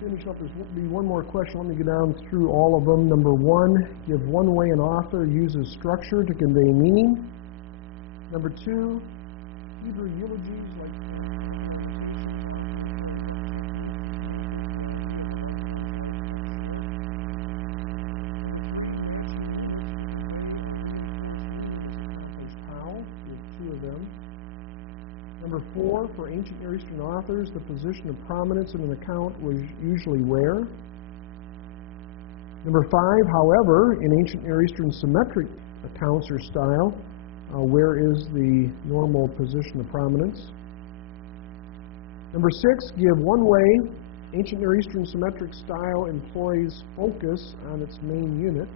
Finish up, there's be one more question. Let me go down through all of them. Number one, give one way an author uses structure to convey meaning. Number two, Hebrew eulogies like how, give two of them. Number four, for ancient Near Eastern authors, the position of prominence in an account was usually where? Number five, however, in ancient Near Eastern symmetric accounts or style, where is the normal position of prominence? Number six, give one way ancient Near Eastern symmetric style employs focus on its main unit.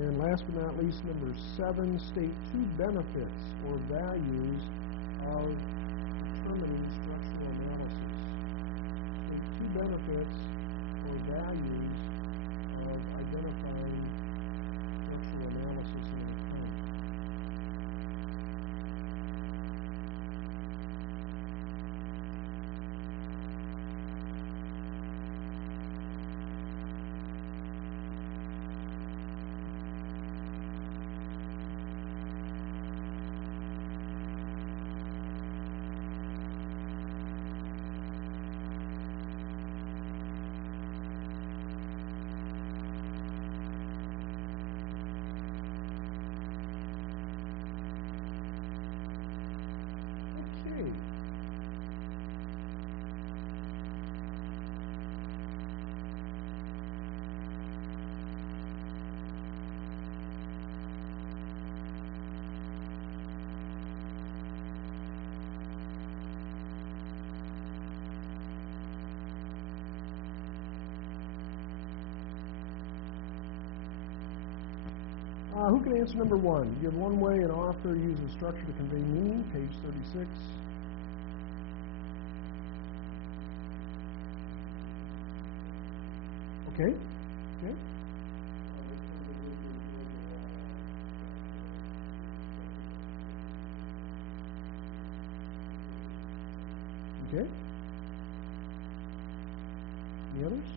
And last but not least, number seven, state two benefits or values of determining structural analysis. State two benefits or values of identifying structural analysis in an account. Okay. Who can answer number one? Give one way an author uses structure to convey meaning, page 36. Okay. Okay. Okay. Any others?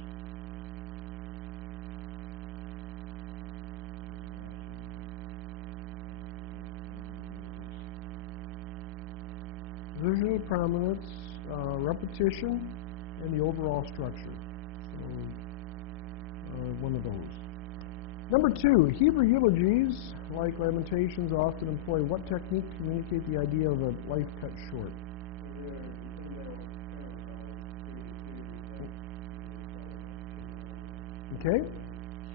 Visual prominence, repetition, and the overall structure. So, one of those. Number two, Hebrew eulogies, like Lamentations, often employ what technique to communicate the idea of a life cut short? Okay.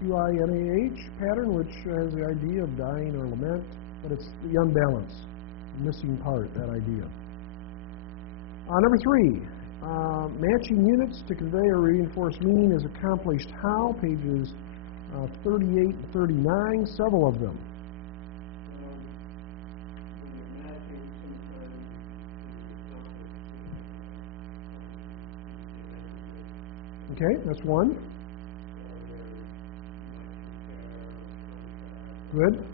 QINAH pattern, which has the idea of dying or lament, but it's the unbalance, the missing part, that idea. Number three, matching units to convey or reinforce meaning is accomplished how? Pages 38 and 39, several of them. Okay, that's one. Good.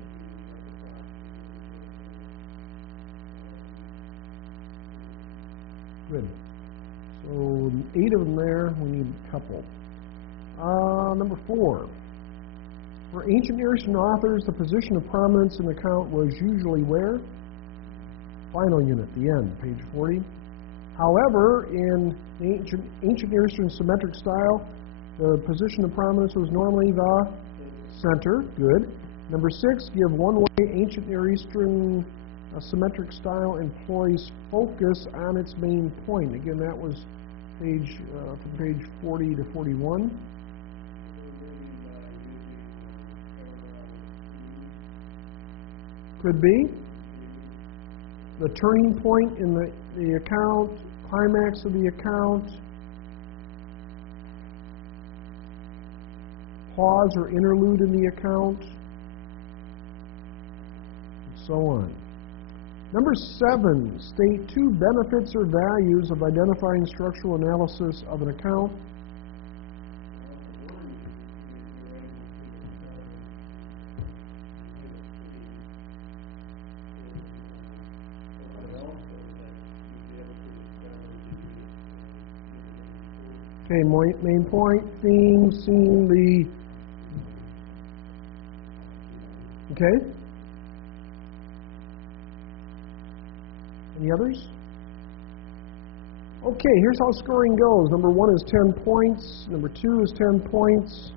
Good. So 8 of them there, we need a couple. Number 4. For ancient Near Eastern authors, the position of prominence in the account was usually where? Final unit, the end, page 40. However, in the ancient Near Eastern symmetric style, the position of prominence was normally the center. Good. Number 6, give one way ancient Near Eastern symmetric style employs focus on its main point. Again, that was from page 40 to 41. Could be. The turning point in the account, climax of the account, pause or interlude in the account, and so on. Number 7, state 2 benefits or values of identifying structural analysis of an account. Okay, main point, theme, scene, the... Okay? Any others? Okay, here's how scoring goes. Number 1 is 10 points. Number 2 is 10 points.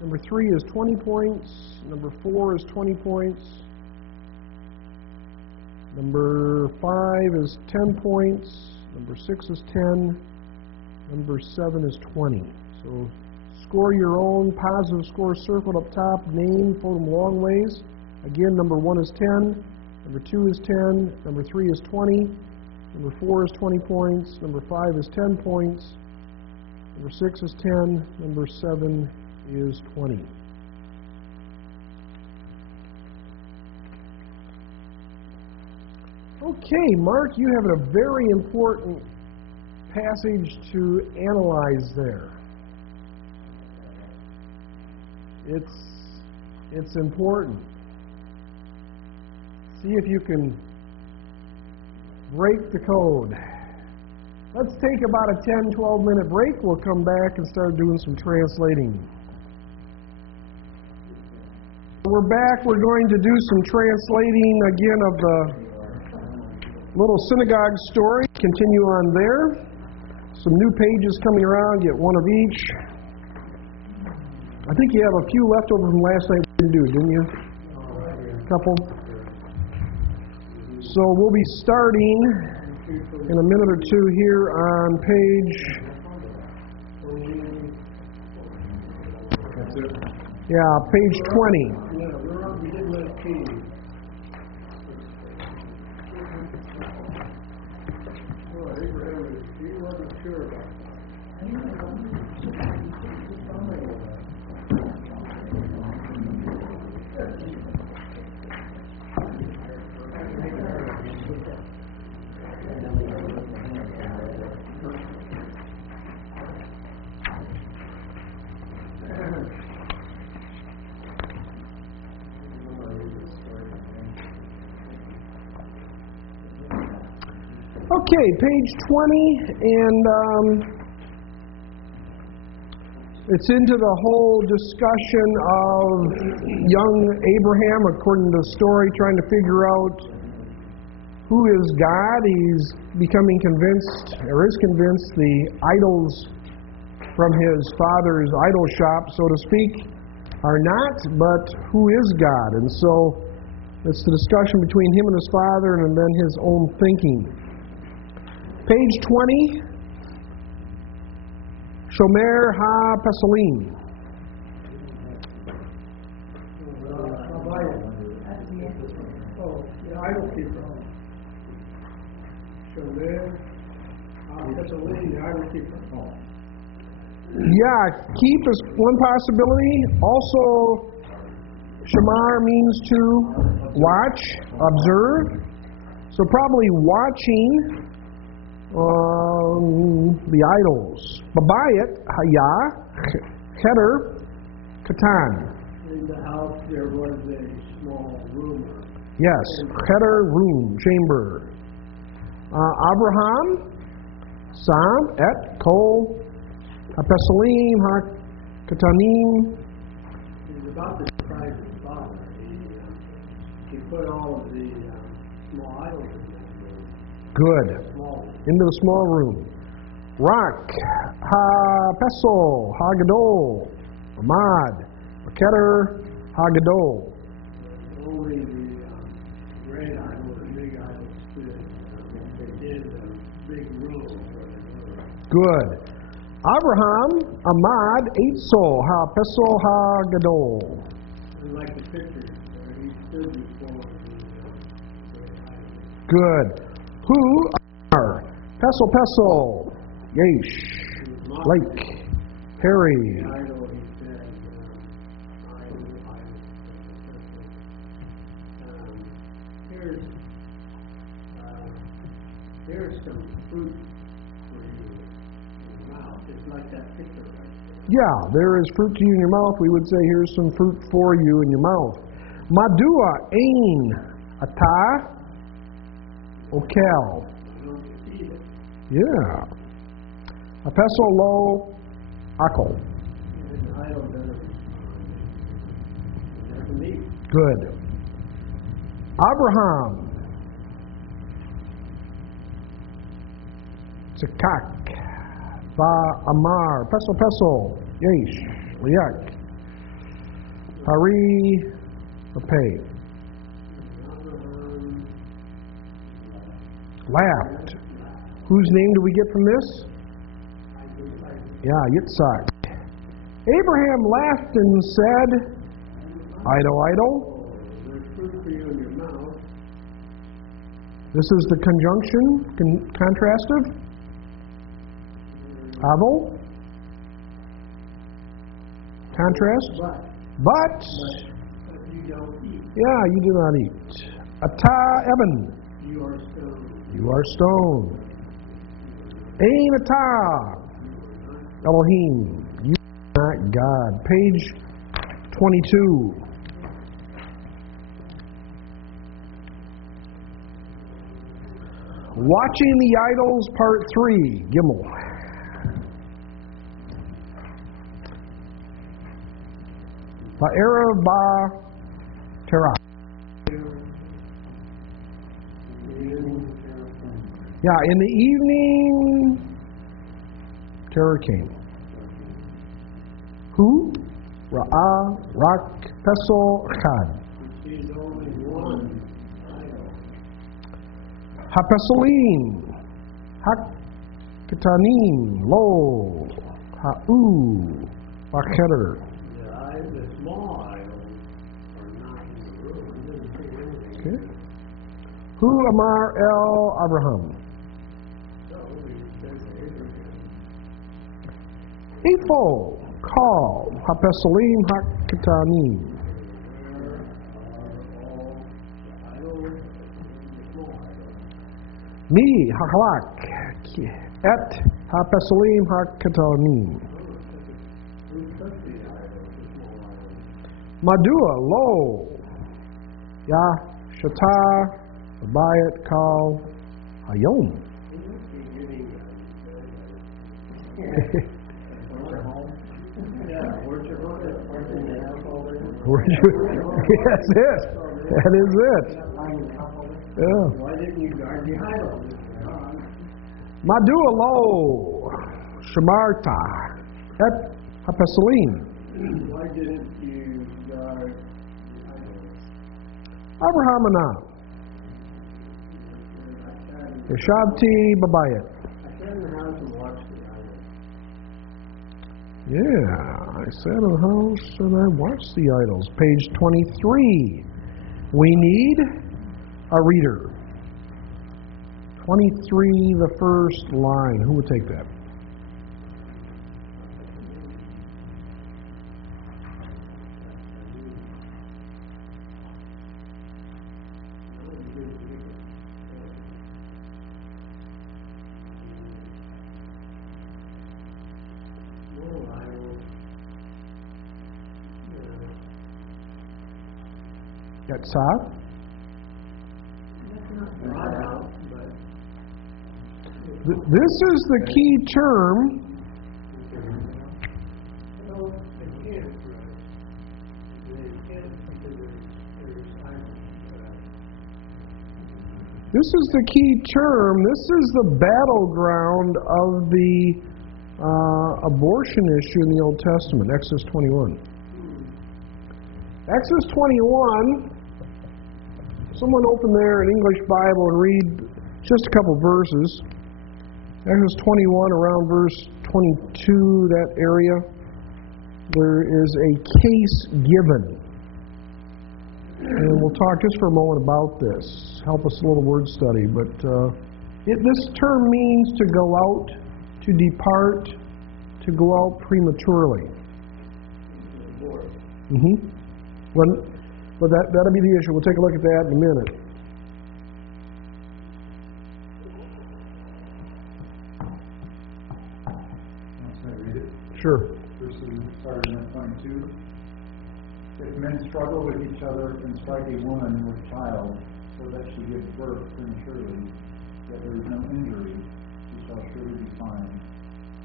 Number 3 is 20 points. Number 4 is 20 points. Number 5 is 10 points. Number 6 is 10. Number 7 is 20. So score your own. Positive score circled up top. Name, photo them long ways. Again, number 1 is 10. Number 2 is 10. Number 3 is 20. Number 4 is 20 points. Number 5 is 10 points. Number 6 is 10. Number 7 is 20. Okay, Mark, you have a very important passage to analyze there. It's important. See if you can break the code. Let's take about a 10-12 minute break. We'll come back and start doing some translating. We're back. We're going to do some translating again of the little synagogue story. Continue on there. Some new pages coming around. Get one of each. I think you have a few left over from last night. You didn't do, didn't you? A couple. So we'll be starting in a minute or two here on page... Yeah, page 20. Okay, page 20, and it's into the whole discussion of young Abraham, according to the story, trying to figure out who is God. He's becoming convinced, or is convinced, the idols from his father's idol shop, so to speak, are not, but who is God? And so it's the discussion between him and his father, and then his own thinking. Page 20, Shomer HaPesalim. The idol keeper. Shomer HaPesalim, the idol keeper. Yeah, keep is one possibility. Also, Shamar means to watch, observe. So probably watching the idols. Babayit, Haya, Cheder, Katan. In the house there was a small room. Yes, Cheder, room, chamber. Abraham, Sam, Et, Kol, HaPesalim, HaKatanim. He's about to surprise his father. He put all of the small idols in that room. Good. Into the small room. Rak, Ha-Pesol, Ha-Gadol, Ahmad, Keter, Ha-Gadol. Only the great idol, the big idol stood. They did the big room where they were. Good. Abraham, Ahmad, Eitzol, Ha-Pesol, Ha-Gadol. And like the picture, he stood before the great idol. Good. Who are Pesol, Yesh, Lake, Harry. The idol, he said, here's some fruit for you in your mouth. It's like that picture right there. Yeah, there is fruit to you in your mouth. We would say, here's some fruit for you in your mouth. Madua, Ain, Ata, Okel. Yeah. Hapeso lo akol. And the idol doesn't eat. Good. Abraham. Tzakak. Ba amar. Peso. Yesh. Liak. Hari. Apay. Laughed. Whose name do we get from this? Yeah, Yitzhak. Abraham laughed and said, idol. There's food for you in your mouth. This is the conjunction, contrastive. Avo. Contrast. But you don't eat. Yeah, you do not eat. Ata Eben. You are stoned. You are stoned. Ein Ata Elohim. You are not God. Page 22. Watching the Idols, Part 3. Gimel. Ba'erev ba terah. Yeah, in the evening, terror came. Who? Ra'ah, Rak, Peso, Chad. She's only one idol. Hapesolim, Hakatanim, Lo, Ha'u, Baketer. The small idols are not in the room. It doesn't say anything. Okay. Who Amar El Abraham? So it says Abraham. Ifo, call, Hapesolim, Hakatanim. Where are all the idols? The small idols. Mi, Hahalak, Et, Hapesolim, Hakatanim. Who took the idols, the small idols? Madua, Lo, Ya, Shata, Abayat, Kal, Hayom. He must be getting worship in the household there. Yes, it. That is it. Yeah. Why didn't you guard the idol? Madua, Lo, Shamarta, Et, Hapesalim. Why didn't you guard the idols? Abrahamana, Yeshavti, Babayat. I sat in the house and watched the idols. Yeah, I sat in the house and I watched the idols. Page 23. We need a reader. 23, the first line. Who would take that? Yatzah? This is the key term. This is the key term. This is the battleground of the abortion issue in the Old Testament, Exodus 21. Exodus 21, someone open there an English Bible and read just a couple verses. Exodus 21, around verse 22, that area, there is a case given. And we'll talk just for a moment about this. Help us a little word study. But this term means to go out, to depart, to go out prematurely. But that'll be the issue. We'll take a look at that in a minute. Can I read it? Sure. Verses starting at 22. If men struggle with each other and strike a woman with child, so that she gives birth prematurely, yet there is no injury, she shall surely be fined.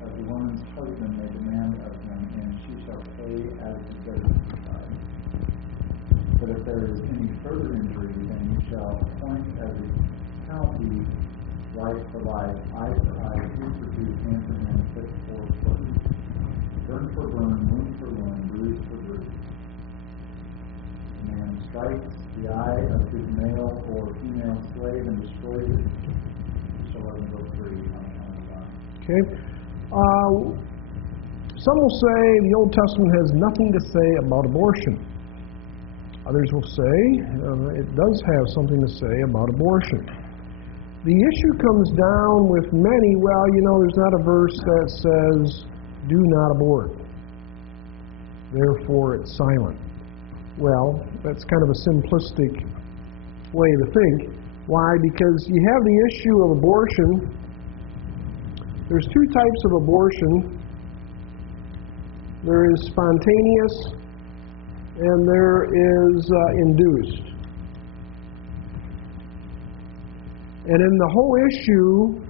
as the woman's husband may demand of him, and she shall pay as the judgment decides. But if there is any further injury, then you shall appoint as a penalty life for life, eye for eye, tooth for tooth, hand for hand, foot for foot, burn for burn, wound for wound, bruise for bruise. A man strikes the eye of his male or female slave and destroys it, he shall let him go free on account of God. Okay. Some will say the Old Testament has nothing to say about abortion. Others will say it does have something to say about abortion. The issue comes down with many, well, there's not a verse that says, do not abort. Therefore, it's silent. Well, that's kind of a simplistic way to think. Why? Because you have the issue of abortion. There's two types of abortion. There is spontaneous and there is induced. And in the whole issue,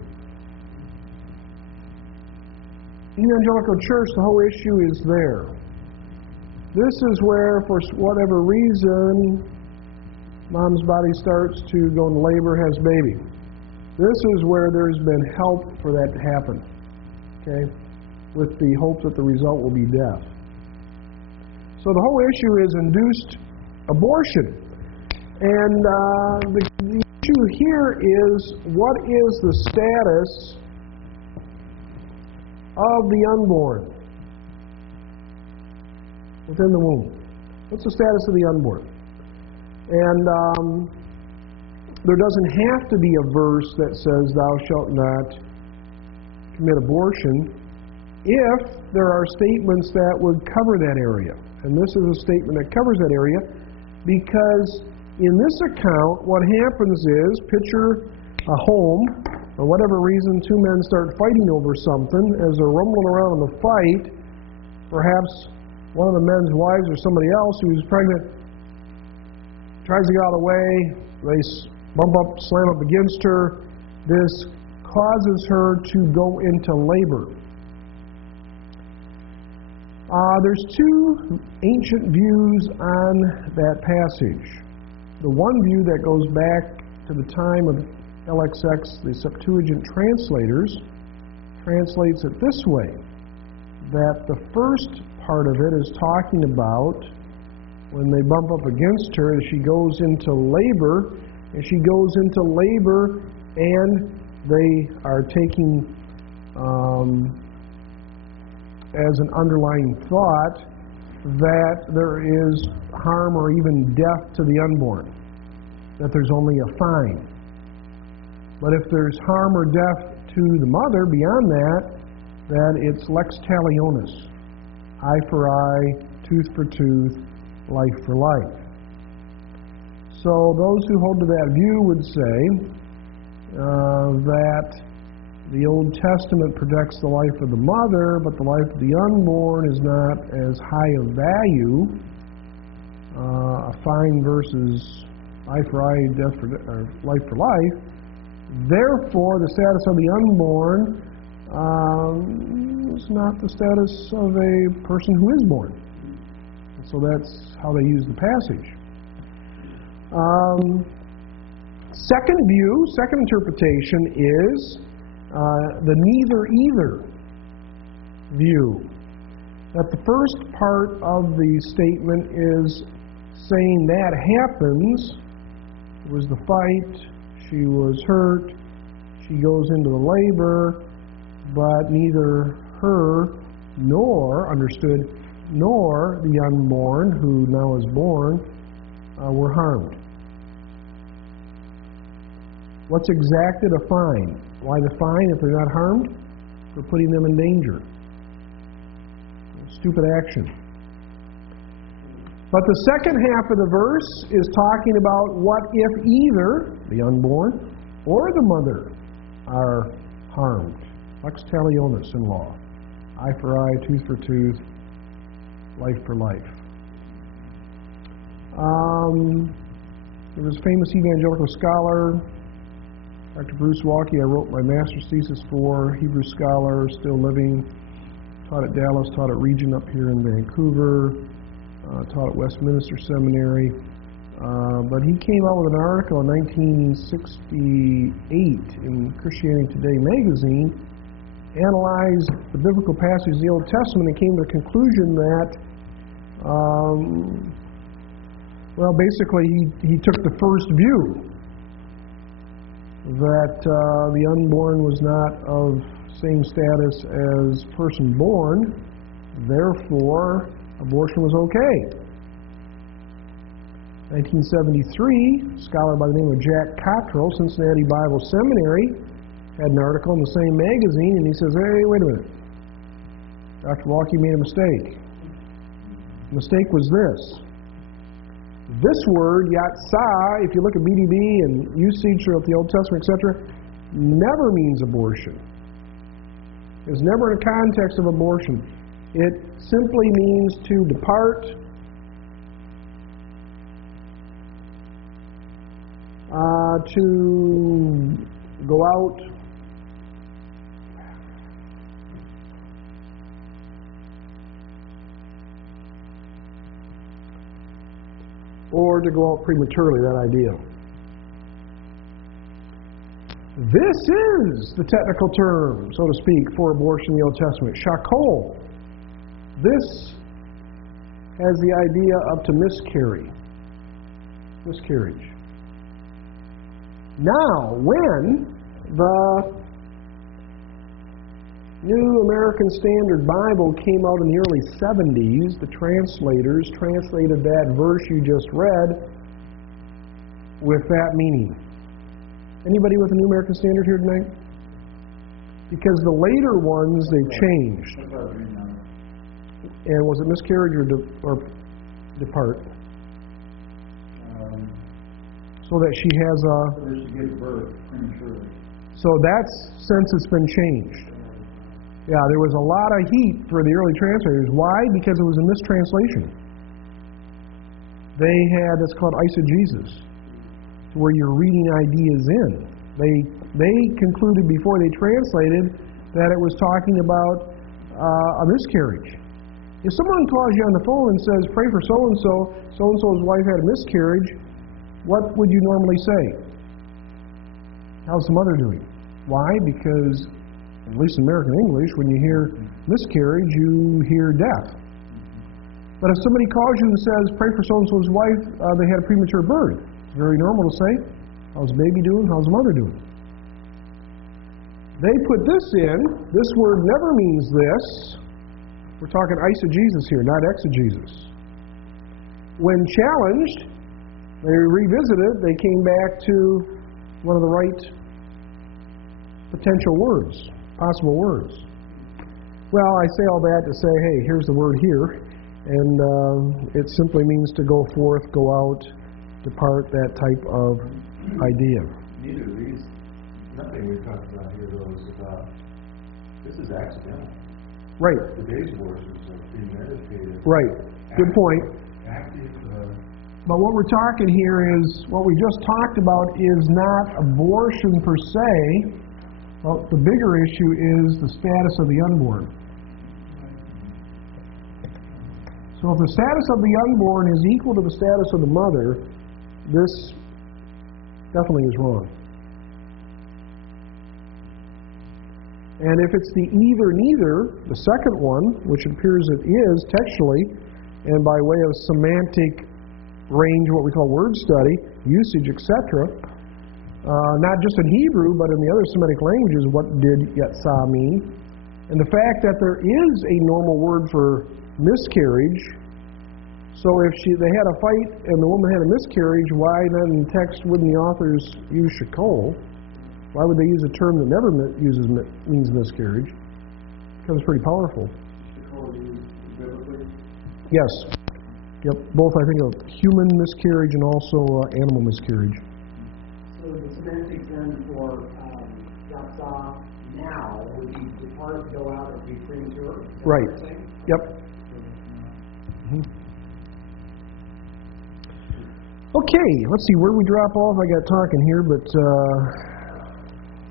Evangelical Church, the whole issue is there. This is where, for whatever reason, mom's body starts to go into labor, has baby. This is where there's been help for that to happen, okay, with the hope that the result will be death. So the whole issue is induced abortion. And the issue here is, what is the status of the unborn within the womb? What's the status of the unborn? And there doesn't have to be a verse that says, thou shalt not commit abortion, if there are statements that would cover that area. And this is a statement that covers that area, because in this account, what happens is, picture a home, for whatever reason, two men start fighting over something. As they're rumbling around in the fight, perhaps one of the men's wives or somebody else who's pregnant tries to get out of the way. They bump up, slam up against her. This causes her to go into labor. There's two ancient views on that passage. The one view that goes back to the time of LXX, the Septuagint translators, translates it this way, that the first part of it is talking about when they bump up against her, she goes into labor, and she goes into labor, and they are taking as an underlying thought that there is harm or even death to the unborn, that there's only a fine. But if there's harm or death to the mother beyond that it's lex talionis, eye for eye, tooth for tooth, life for life. So those who hold to that view would say that the Old Testament protects the life of the mother, but the life of the unborn is not as high a value. A fine versus eye for eye, death for or life for life. Therefore, the status of the unborn is not the status of a person who is born. So that's how they use the passage. Second view, second interpretation is the neither-either view. That the first part of the statement is saying that happens. It was the fight, she was hurt, she goes into the labor, but neither her nor, understood, nor the unborn, who now is born, were harmed. What's exacted a fine? Why the fine if they're not harmed? For putting them in danger. Stupid action. But the second half of the verse is talking about what if either the unborn or the mother are harmed. Lex talionis in law. Eye for eye, tooth for tooth, life for life. There was a famous evangelical scholar Dr. Bruce Walke, I wrote my master's thesis for, Hebrew scholar, still living, taught at Dallas, taught at Regent up here in Vancouver, taught at Westminster Seminary. But he came out with an article in 1968 in Christianity Today magazine, analyzed the biblical passages of the Old Testament and came to the conclusion that, basically he took the first view that the unborn was not of same status as person born, therefore abortion was okay. 1973, a scholar by the name of Jack Cottrell, Cincinnati Bible Seminary, had an article in the same magazine, and he says, hey, wait a minute. Dr. Walke made a mistake. The mistake was this. This word, yatsah, if you look at BDB and usage throughout the Old Testament, etc., never means abortion. It's never in a context of abortion. It simply means to depart, to go out, or to go out prematurely, that idea. This is the technical term, so to speak, for abortion in the Old Testament, shakol. This has the idea of to miscarriage. Now, when the New American Standard Bible came out in the early 70s, the translators translated that verse you just read with that meaning. Anybody with a New American Standard here tonight? Because the later ones, they've changed. And was it miscarriage or depart? So that she has a... So she gives birth prematurely. So that's since it's been changed. Yeah, there was a lot of heat for the early translators. Why? Because it was a mistranslation. They had, it's called eisegesis, where you're reading ideas in. They concluded before they translated that it was talking about a miscarriage. If someone calls you on the phone and says, pray for so-and-so, so-and-so's wife had a miscarriage, what would you normally say? How's the mother doing? Why? Because, at least in American English, when you hear miscarriage, you hear death. But if somebody calls you and says, pray for so-and-so's wife, they had a premature birth, it's very normal to say, how's the baby doing? How's the mother doing? They put this in. This word never means this. We're talking eisegesis here, not exegesis. When challenged, they revisited, they came back to one of the right potential words, possible words. Well, I say all that to say, hey, here's the word here, and it simply means to go forth, go out, depart, that type of idea. Neither of these, nothing we've talked about here, though, is about, this is accidental. Right. Today's abortions are premeditated. Right. Good point. Active. But what we're talking here is, what we just talked about is not abortion per se. Well, the bigger issue is the status of the unborn. So if the status of the unborn is equal to the status of the mother, this definitely is wrong. And if it's the either-neither, the second one, which it appears it is textually, and by way of semantic range, what we call word study, usage, etc., not just in Hebrew, but in the other Semitic languages, what did yatsah mean? And the fact that there is a normal word for miscarriage, so if they had a fight and the woman had a miscarriage, why then in text wouldn't the authors use shakol? Why would they use a term that never means miscarriage? It becomes pretty powerful. Shakol used biblically? Yes. Yep. Both, I think, of human miscarriage and also animal miscarriage. So the semantic term for yatsah now would be depart, go out, or be premature? Right. Yep. Mm-hmm. Okay, let's see where we drop off. I got talking here, but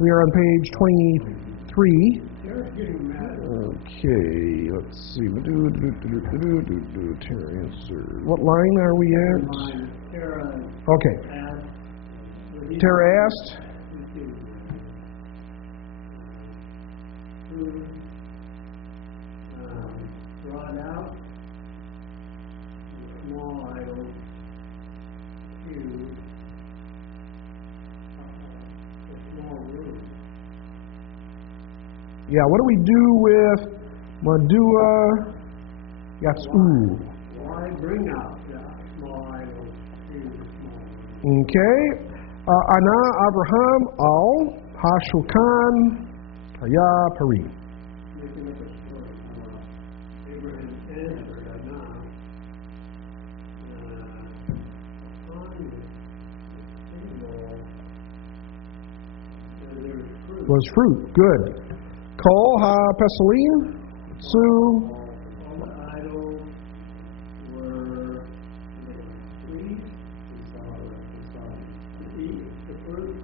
We are on page 23. Tara's getting mad. Okay, let's see. Tara answered. What line are we at? Tara Okay. asked. Tara asked. Brought out small idols to a small room. Yeah, what do we do with Madua Yatsu? Why bring out the small idols to the small room? Okay. Ana Abraham al Hashulkan Kaya Pari. Making up a story. Abraham answered Anah, upon the table there was fruit. Was fruit. Good. Kol ha pesalim su. All the idols were sweet. To eat the fruit.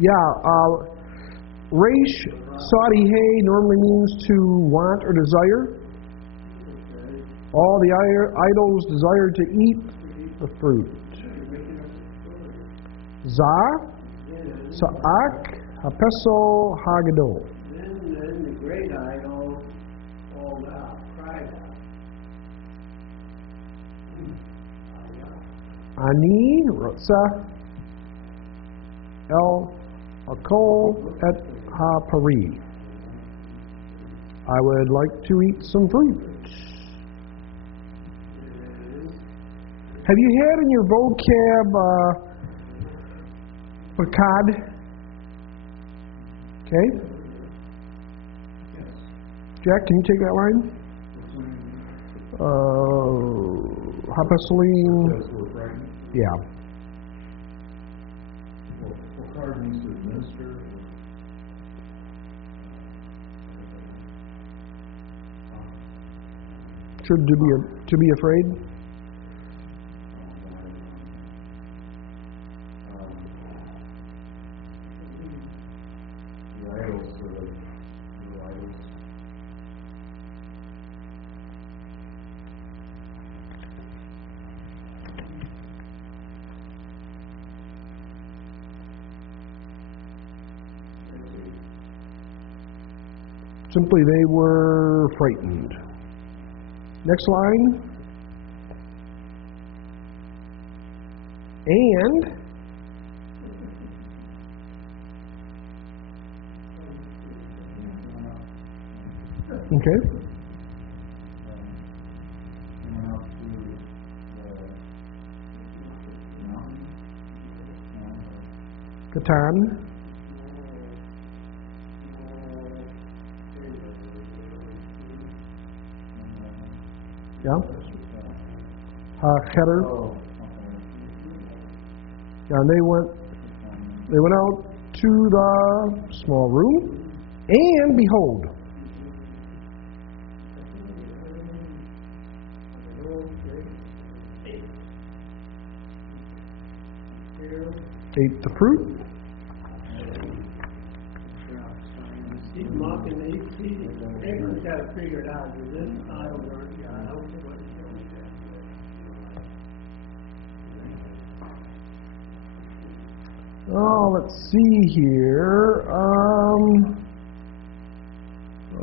Yeah, Reish Sadihe normally means to want or desire. Okay. All the idols desired to eat the fruit. Making up a story. Za Sa'ak Hapeso Hagadol. Then the great idol called out, cried out. Ani Rotsa El Akol Et Ha-Pari. I would like to eat some fruit. Have you had in your vocab Bakad? Okay. Jack, can you take that line? Hapasaline. Because we're frightened. Yeah. Well, card means to administer. Should to be afraid. The idols are the idols. Simply, they were frightened. Next line. And okay. Went out to the mountain. Katan. Yeah. Cheder. Oh, Yeah, and they went out to the small room, and behold, ate the fruit. He's mocking Abraham's got to figure it out. Is this idol or I don't know what Oh, let's see here.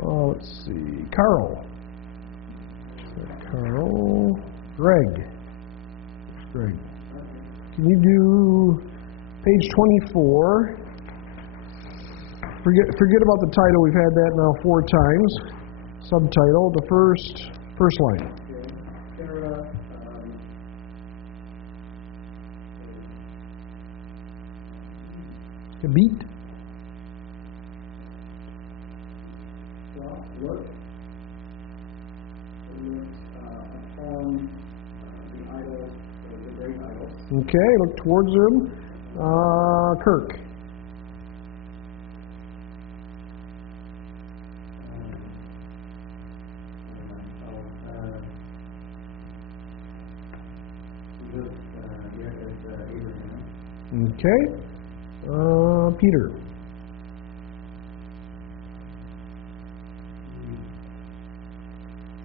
Let's see. Carl. Greg. Greg. Can you do page 24? Forget about the title. We've had that now 4 times. Subtitle. The first line. Sarah, The beat. look upon the idols, the great idols. Okay, look towards him. Kirk. Abraham. Okay. Peter.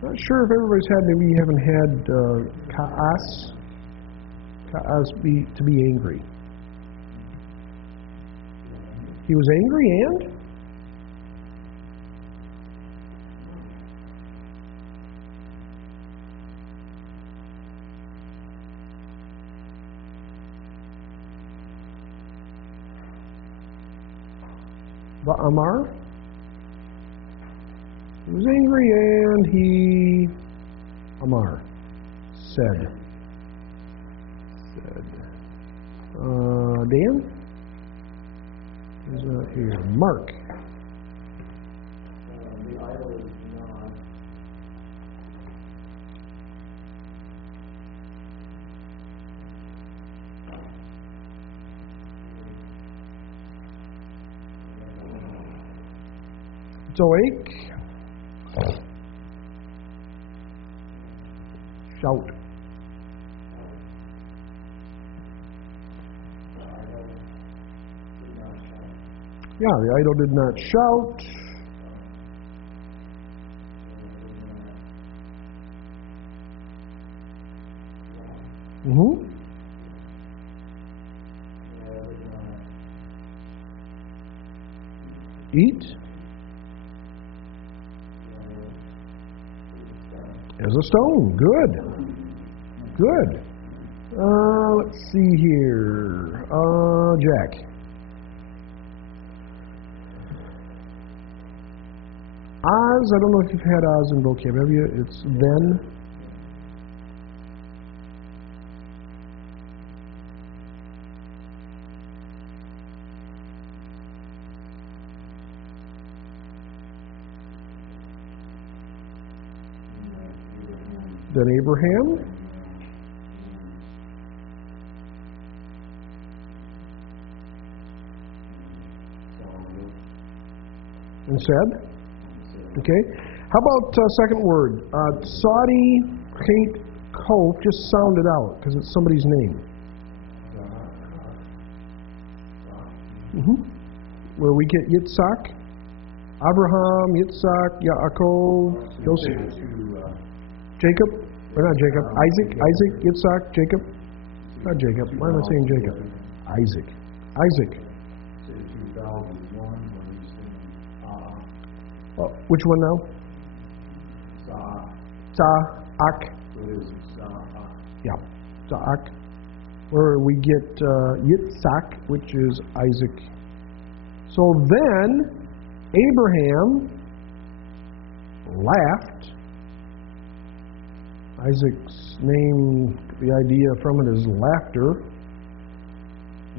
Not sure if everybody's had, maybe you haven't had ka'as. Ka'as to be angry. He was angry and? Ba'amar. He was angry and he, Amar, said. Dan? He's not here. Mark. The idol is not. Zoik. Shout. Yeah, the idol did not shout. Eat. As a stone. Good. Good. Let's see here. Jack. Oz, I don't know if you've had Oz in vocab, have you? It's then. Then Abraham. And said. Okay. How about second word? Saudi Kate Kof just sound it out because it's somebody's name. Where we get Yitzhak, Abraham, Yitzhak, Yaakov, Joseph, Jacob, or not Jacob, Isaac, Yitzhak, Jacob, not Jacob. Why am I saying Jacob? Isaac. Which one now? Sa'ak. Yeah, Sa'ak. Where we get Yitzhak, which is Isaac. So then, Abraham laughed. Isaac's name, the idea from it is laughter.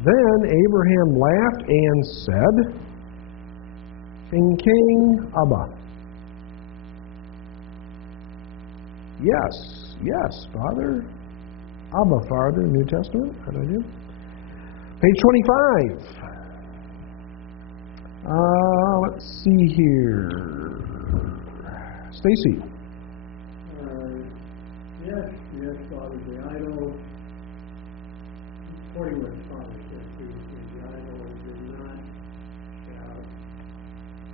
Then Abraham laughed and said, King Abba. Yes, Father. Abba, Father, New Testament. How do I do? Page 25. Let's see here. Stacy. Yes, Father, the idol, according to what Father said, the idol did not shout,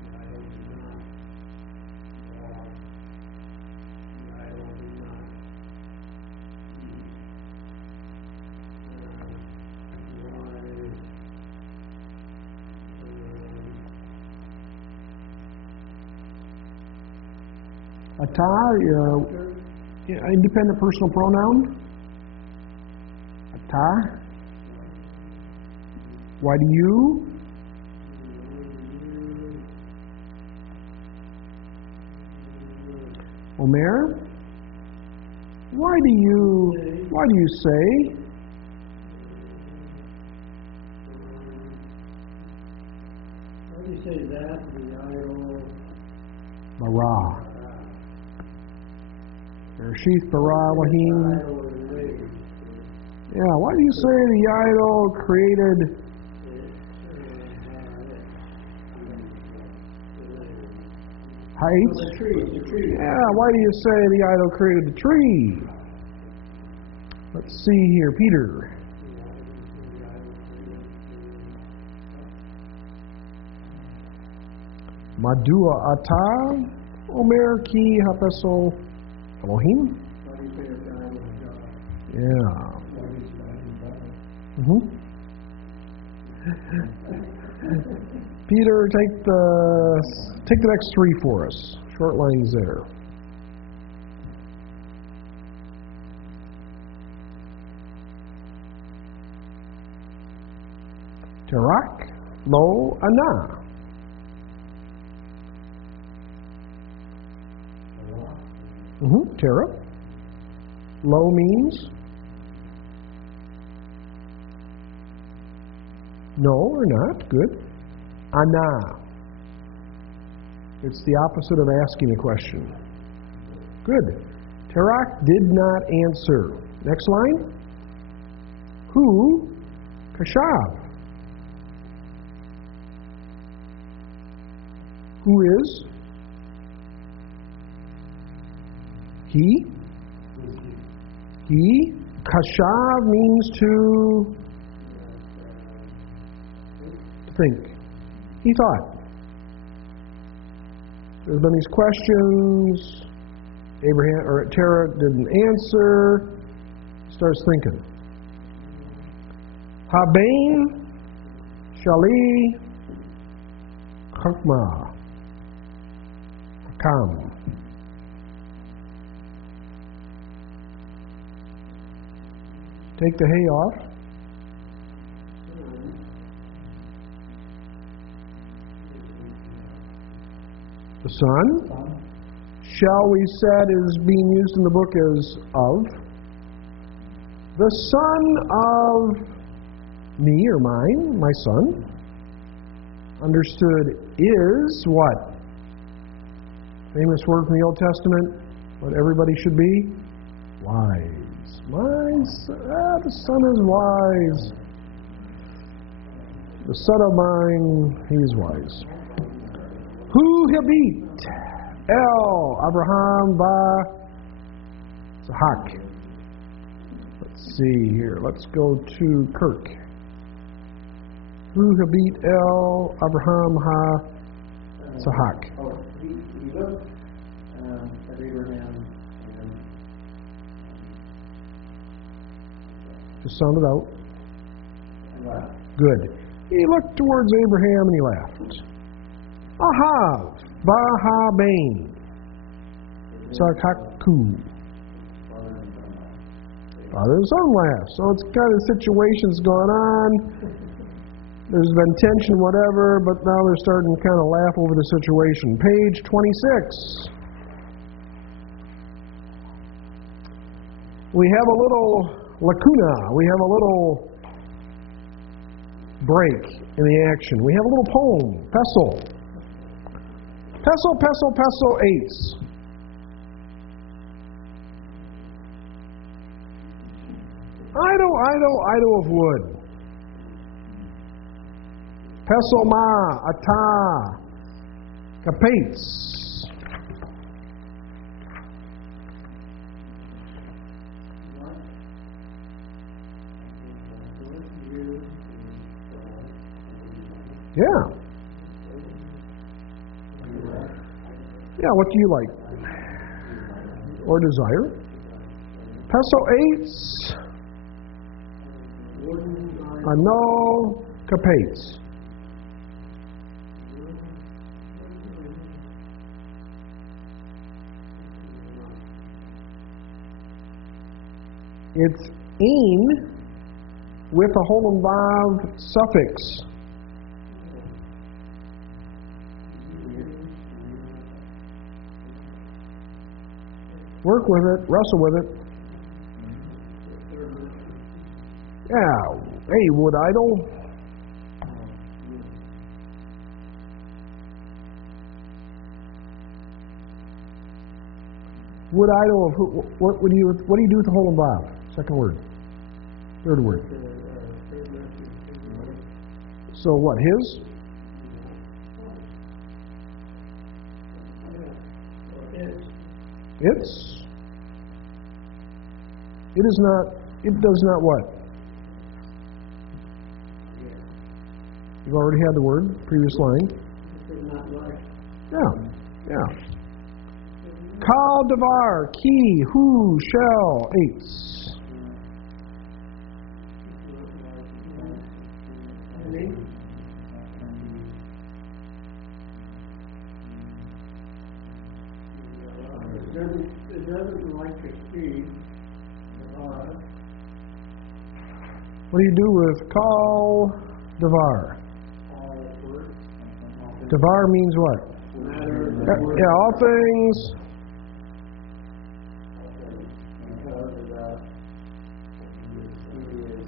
the idol did not walk, the idol did not eat. Independent personal pronoun. Ata. Why do you? Omer. Why do you say? Why do you say that? The idol. Bara. Rashith Bara Elohim. Yeah, why do you say the idol created heights? The tree. Yeah, why do you say the idol created the tree? Let's see here, Peter. Madua ata Omer ki hapeso Elohim. Why do you say a guy with God? Yeah. Mm-hmm. Peter, take the next three for us. Short lines there. Terak, lo, ana. Tera. Lo means no or not. Good. Ana. It's the opposite of asking a question. Good. Terak did not answer. Next line. Who? Kashab. Who is? He. He. Kashav means to think. He thought. There's been these questions. Abraham or Terah didn't answer. Starts thinking. Habain Shali Chakma Hakam. Take the hay off. The son, shall we said, is being used in the book as of. The son of me or mine, my son, understood is what? Famous word from the Old Testament, what everybody should be? Wise. The son is wise. The son of mine, he is wise. Hu habit el Abraham ba Zahak. Let's see here. Let's go to Kirk. Hu habit el Abraham ha Zahak. He looked at Abraham and Just sound it out. laughed. Good. He looked towards Abraham and he laughed. Ahav, Baha Bain, Sarkaku. Father and son laugh. So it's kind of situations going on. There's been tension, whatever, but now they're starting to kind of laugh over the situation. Page 26. We have a little lacuna. We have a little break in the action. We have a little poem, Pestle. Pestle, pestle, pestle, eights. Idle of wood. Pestle ma, ata, capates. Yeah. Yeah, what do you like? Or desire? Pestle eights. No capates. It's in with a whole involved suffix. Work with it, wrestle with it. Yeah, hey, wood idol. Wood idol of who? What do you do with the whole involved? Second word. Third word. So what? His? It's. It is not. It does not what? You've already had the word. Previous line. Yeah. Kal davar, ki, hu, shall, eitz. It doesn't like to see What do you do with kal davar? all words. Davar means what? Matter, Yeah, all things. because of that, he is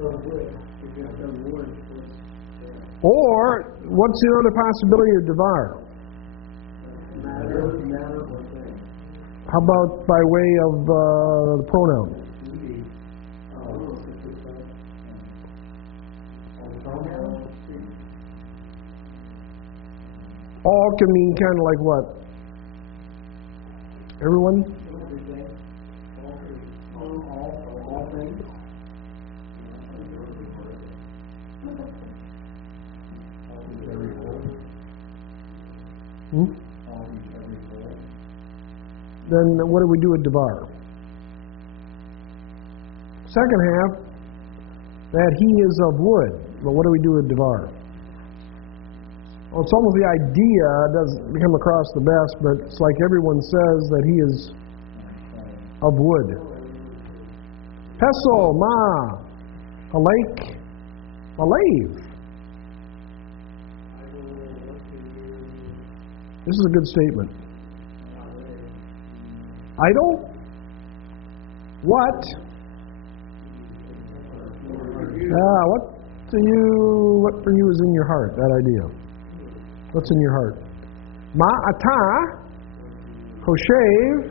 of wood. Because of wood was there. Or, what's the other possibility of davar? Matter or thing. How about by way of the pronoun? All can mean kind of like what? Everyone? All things. Hmm? Then what do we do with davar? Second half, that he is of wood. But what do we do with davar? Well, it's almost the idea doesn't come across the best, but it's like everyone says that he is of wood. Pesel, ma, a lake, a lave. This is a good statement. Idol? What? What for you is in your heart, that idea? What's in your heart? Ma'ata, koshev.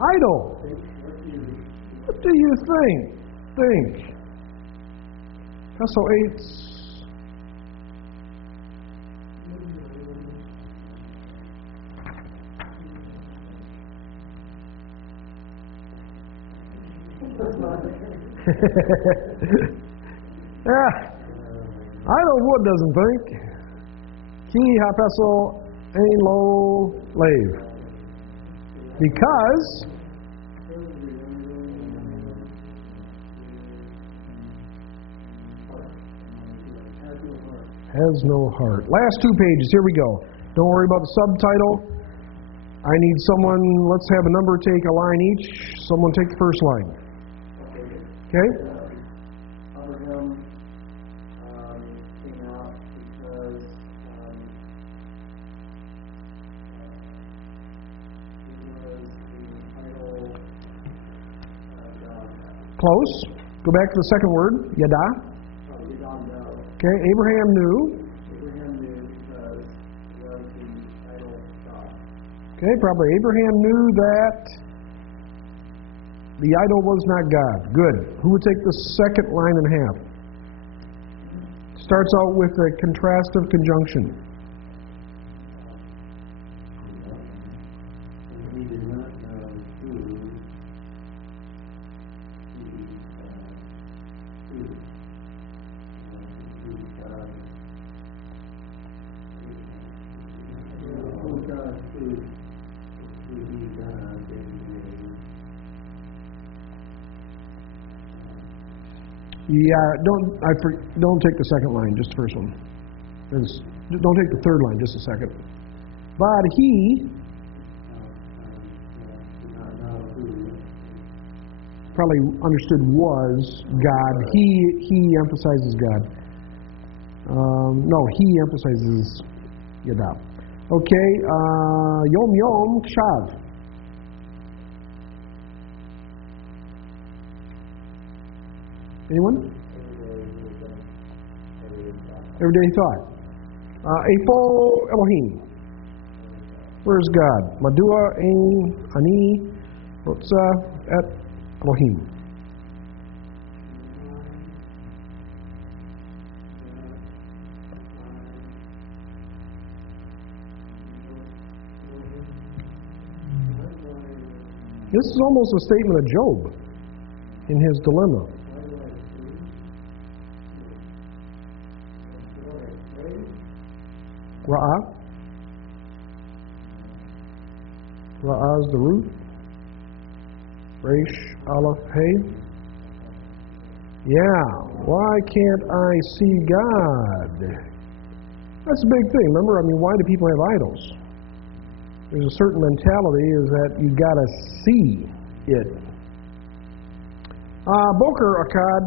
Idol. What do you think? Peso 8. Idle wood doesn't think. Ki ha peso ein lo lave. Because has no heart. Last 2 pages, here we go. Don't worry about the subtitle. I need someone, let's have a number take a line each. Someone take the first line. Okay? Abraham came out because he was the idol God. Close. Go back to the second word, yada. Oh, you don't know. Okay, Abraham knew. Abraham knew because he was the idol God. Okay, probably Abraham knew that the idol was not God. Good. Who would take the second line and a half? Starts out with a contrastive conjunction. He did not know Yeah, don't take the second line, just the first one. Don't take the third line, just a second. But he probably understood was God. He emphasizes God. No, he emphasizes Yada. Okay, Yom Yom Kshav. Anyone? Everyday thought. Epo Elohim. Where's God? Madua ein ani rotza et Elohim. This is almost a statement of Job in his dilemma. Ra'ah. Ra'ah is the root. Resh, Aleph, Hey. Yeah, why can't I see God? That's a big thing. Remember, why do people have idols? There's a certain mentality is that you gotta see it. Boker Akkad,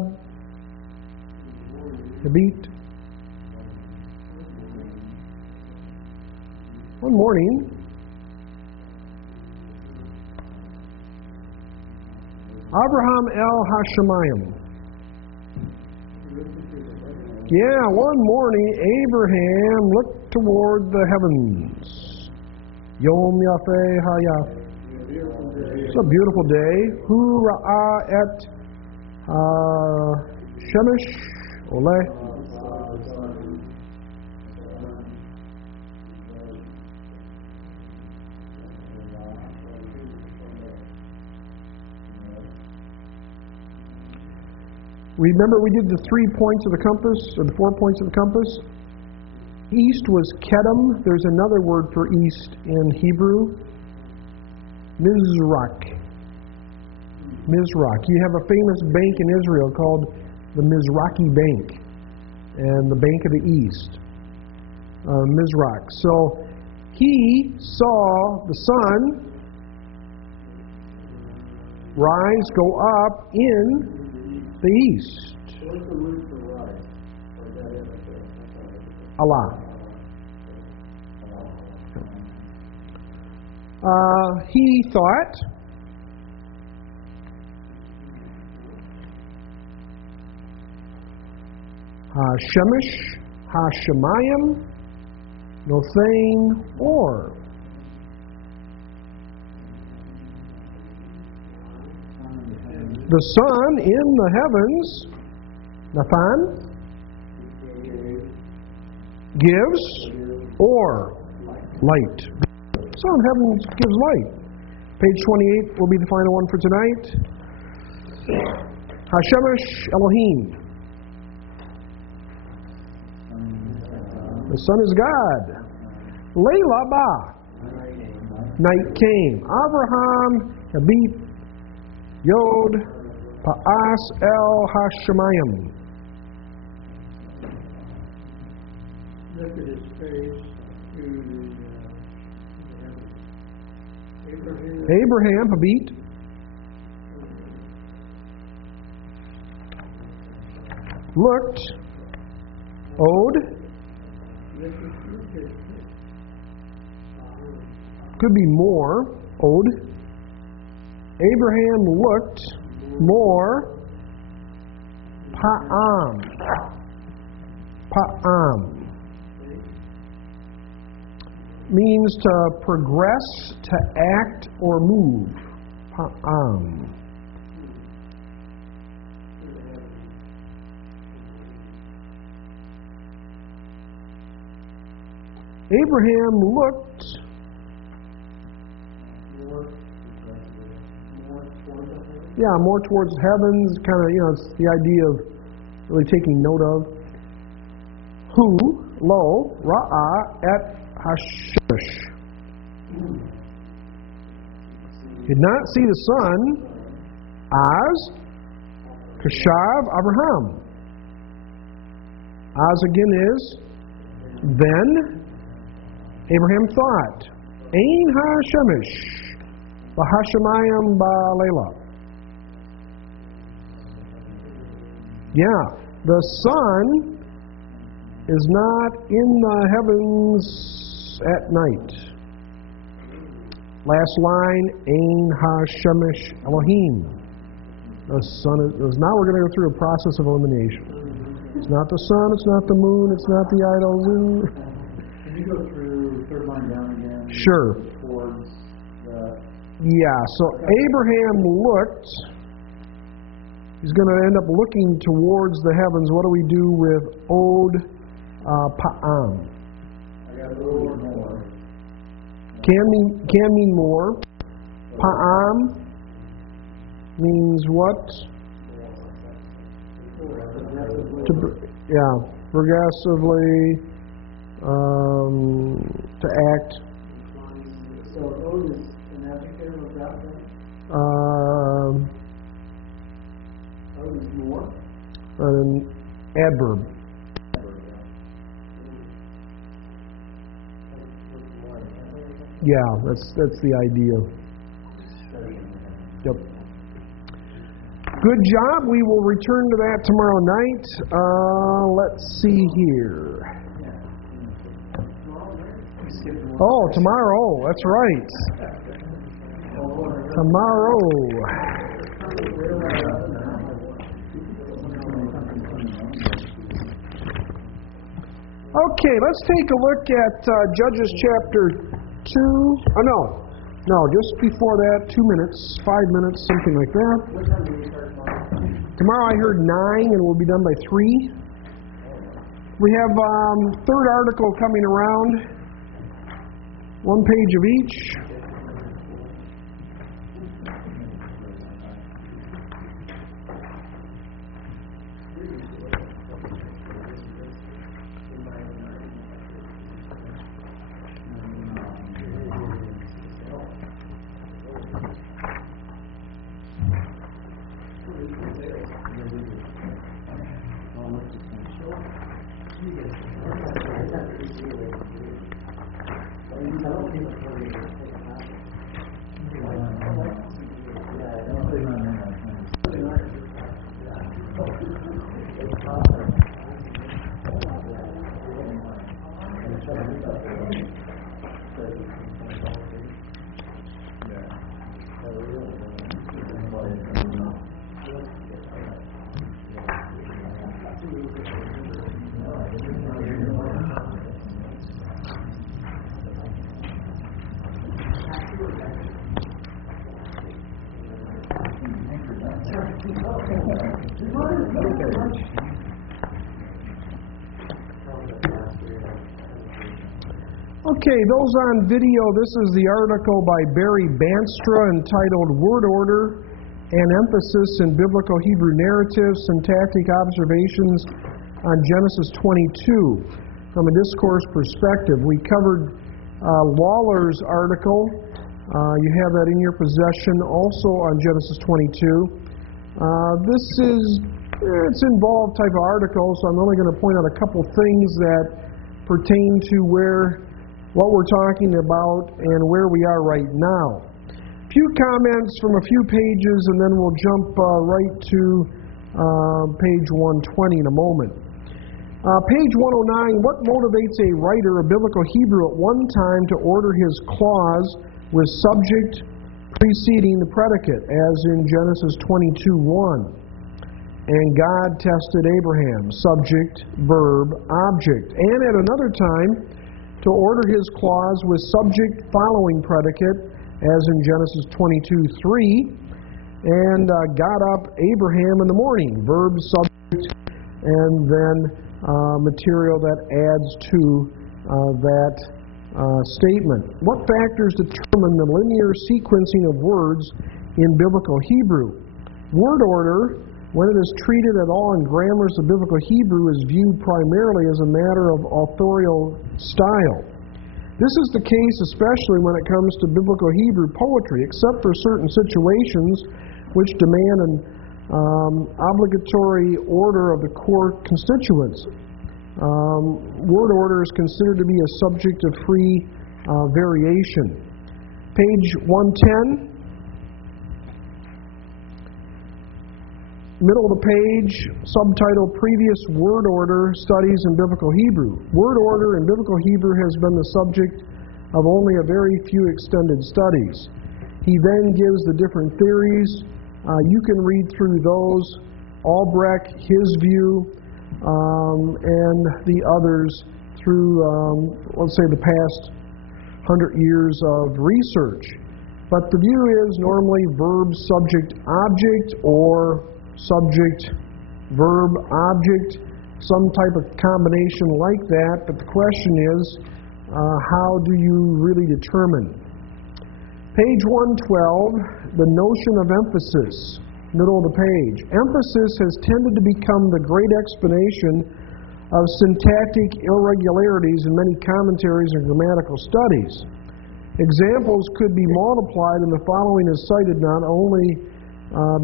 Habit. One morning, Abraham el Hashemayim. Yeah, one morning Abraham looked toward the heavens. Yom Yafeh Hayaf. It's a beautiful day. Hu Ra'ah et Shemesh Oleh. Remember we did the 3 points of the compass, or the 4 points of the compass? East was Kedem. There's another word for east in Hebrew. Mizrach. Mizrach. You have a famous bank in Israel called the Mizrahi Bank, and the Bank of the East. Mizrach. So he saw the sun rise, go up in the east. What's the root for rise? Or is that it? Allah. He thought Shemesh, Hashemayim, Nothain, or. The sun in the heavens, Nathan, gives or light. Sun in heavens gives light. Page 28 will be the final one for tonight. Hashemesh Elohim. The sun is God. Leila Ba. Night came. Abraham Habit Yod Pa'as El Hashemayim. Lifted his face to the Abraham Habit looked, Ode, could be more, Ode. Abraham looked more, Pa'am. Pa'am means to progress, to act, or move. Pa'am. Abraham looked more towards heavens, kind of, it's the idea of really taking note of. Hu, lo, ra'ah, et hashemesh. Did not see the sun as kashav Abraham. As again is then Abraham thought, Ein ha-shemesh, v'hashemayim ba'leila. Yeah, the sun is not in the heavens at night. Last line, Ein ha-shemesh Elohim. The sun is, now we're going to go through a process of elimination. It's not the sun, it's not the moon, it's not the idols. Can you go through third line down again? Sure. Towards the... Yeah, so Abraham looked. He's going to end up looking towards the heavens. What do we do with Od Pa'am? I got a little more. Can mean more. Pa'am means what? Progressively to act. So ode is an adjective of that then? Ode is more? An adverb. Yeah, that's the idea. Yep. Good job. We will return to that tomorrow night. Let's see here. Oh, tomorrow. That's right. Tomorrow. Okay, let's take a look at Judges chapter 2. No, just before that, 2 minutes, 5 minutes, something like that. Tomorrow I heard 9, and we'll be done by 3. We have third article coming around, 1 page of each. Okay, those on video, this is the article by Barry Banstra entitled Word Order and Emphasis in Biblical Hebrew Narrative, Syntactic Observations on Genesis 22 from a discourse perspective. We covered Lawler's article. You have that in your possession also on Genesis 22. It's involved type of article, so I'm only going to point out a couple things that pertain to what we're talking about and where we are right now. A few comments from a few pages, and then we'll jump right to page 120 in a moment. Page 109, what motivates a writer of biblical Hebrew at one time to order his clause with subject preceding the predicate, as in Genesis 22:1? And God tested Abraham, subject, verb, object. And at another time, to order his clause with subject following predicate, as in Genesis 22:3, and got up Abraham in the morning, verb, subject, and then material that adds to that statement. What factors determine the linear sequencing of words in biblical Hebrew? Word order, when it is treated at all in grammars of biblical Hebrew, is viewed primarily as a matter of authorial style. This is the case especially when it comes to biblical Hebrew poetry, except for certain situations which demand an obligatory order of the core constituents. Word order is considered to be a subject of free variation. Page 110. Middle of the page, subtitle Previous Word Order Studies in Biblical Hebrew. Word order in Biblical Hebrew has been the subject of only a very few extended studies. He then gives the different theories. You can read through those. Albrecht, his view, and the others through, let's say, the past 100 years of research. But the view is normally verb, subject, object, or subject, verb, object, some type of combination like that. But the question is, how do you really determine? Page 112, the notion of emphasis, middle of the page. Emphasis has tended to become the great explanation of syntactic irregularities in many commentaries and grammatical studies. Examples could be multiplied, and the following is cited not only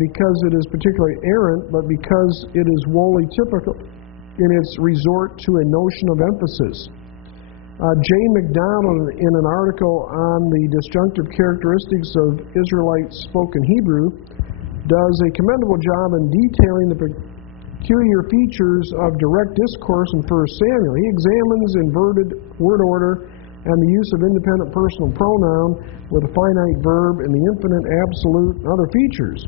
because it is particularly errant, but because it is wholly typical in its resort to a notion of emphasis. J. McDonald, in an article on the disjunctive characteristics of Israelite spoken Hebrew, does a commendable job in detailing the peculiar features of direct discourse in 1 Samuel. He examines inverted word order and the use of independent personal pronoun with a finite verb and the infinite, absolute, and other features.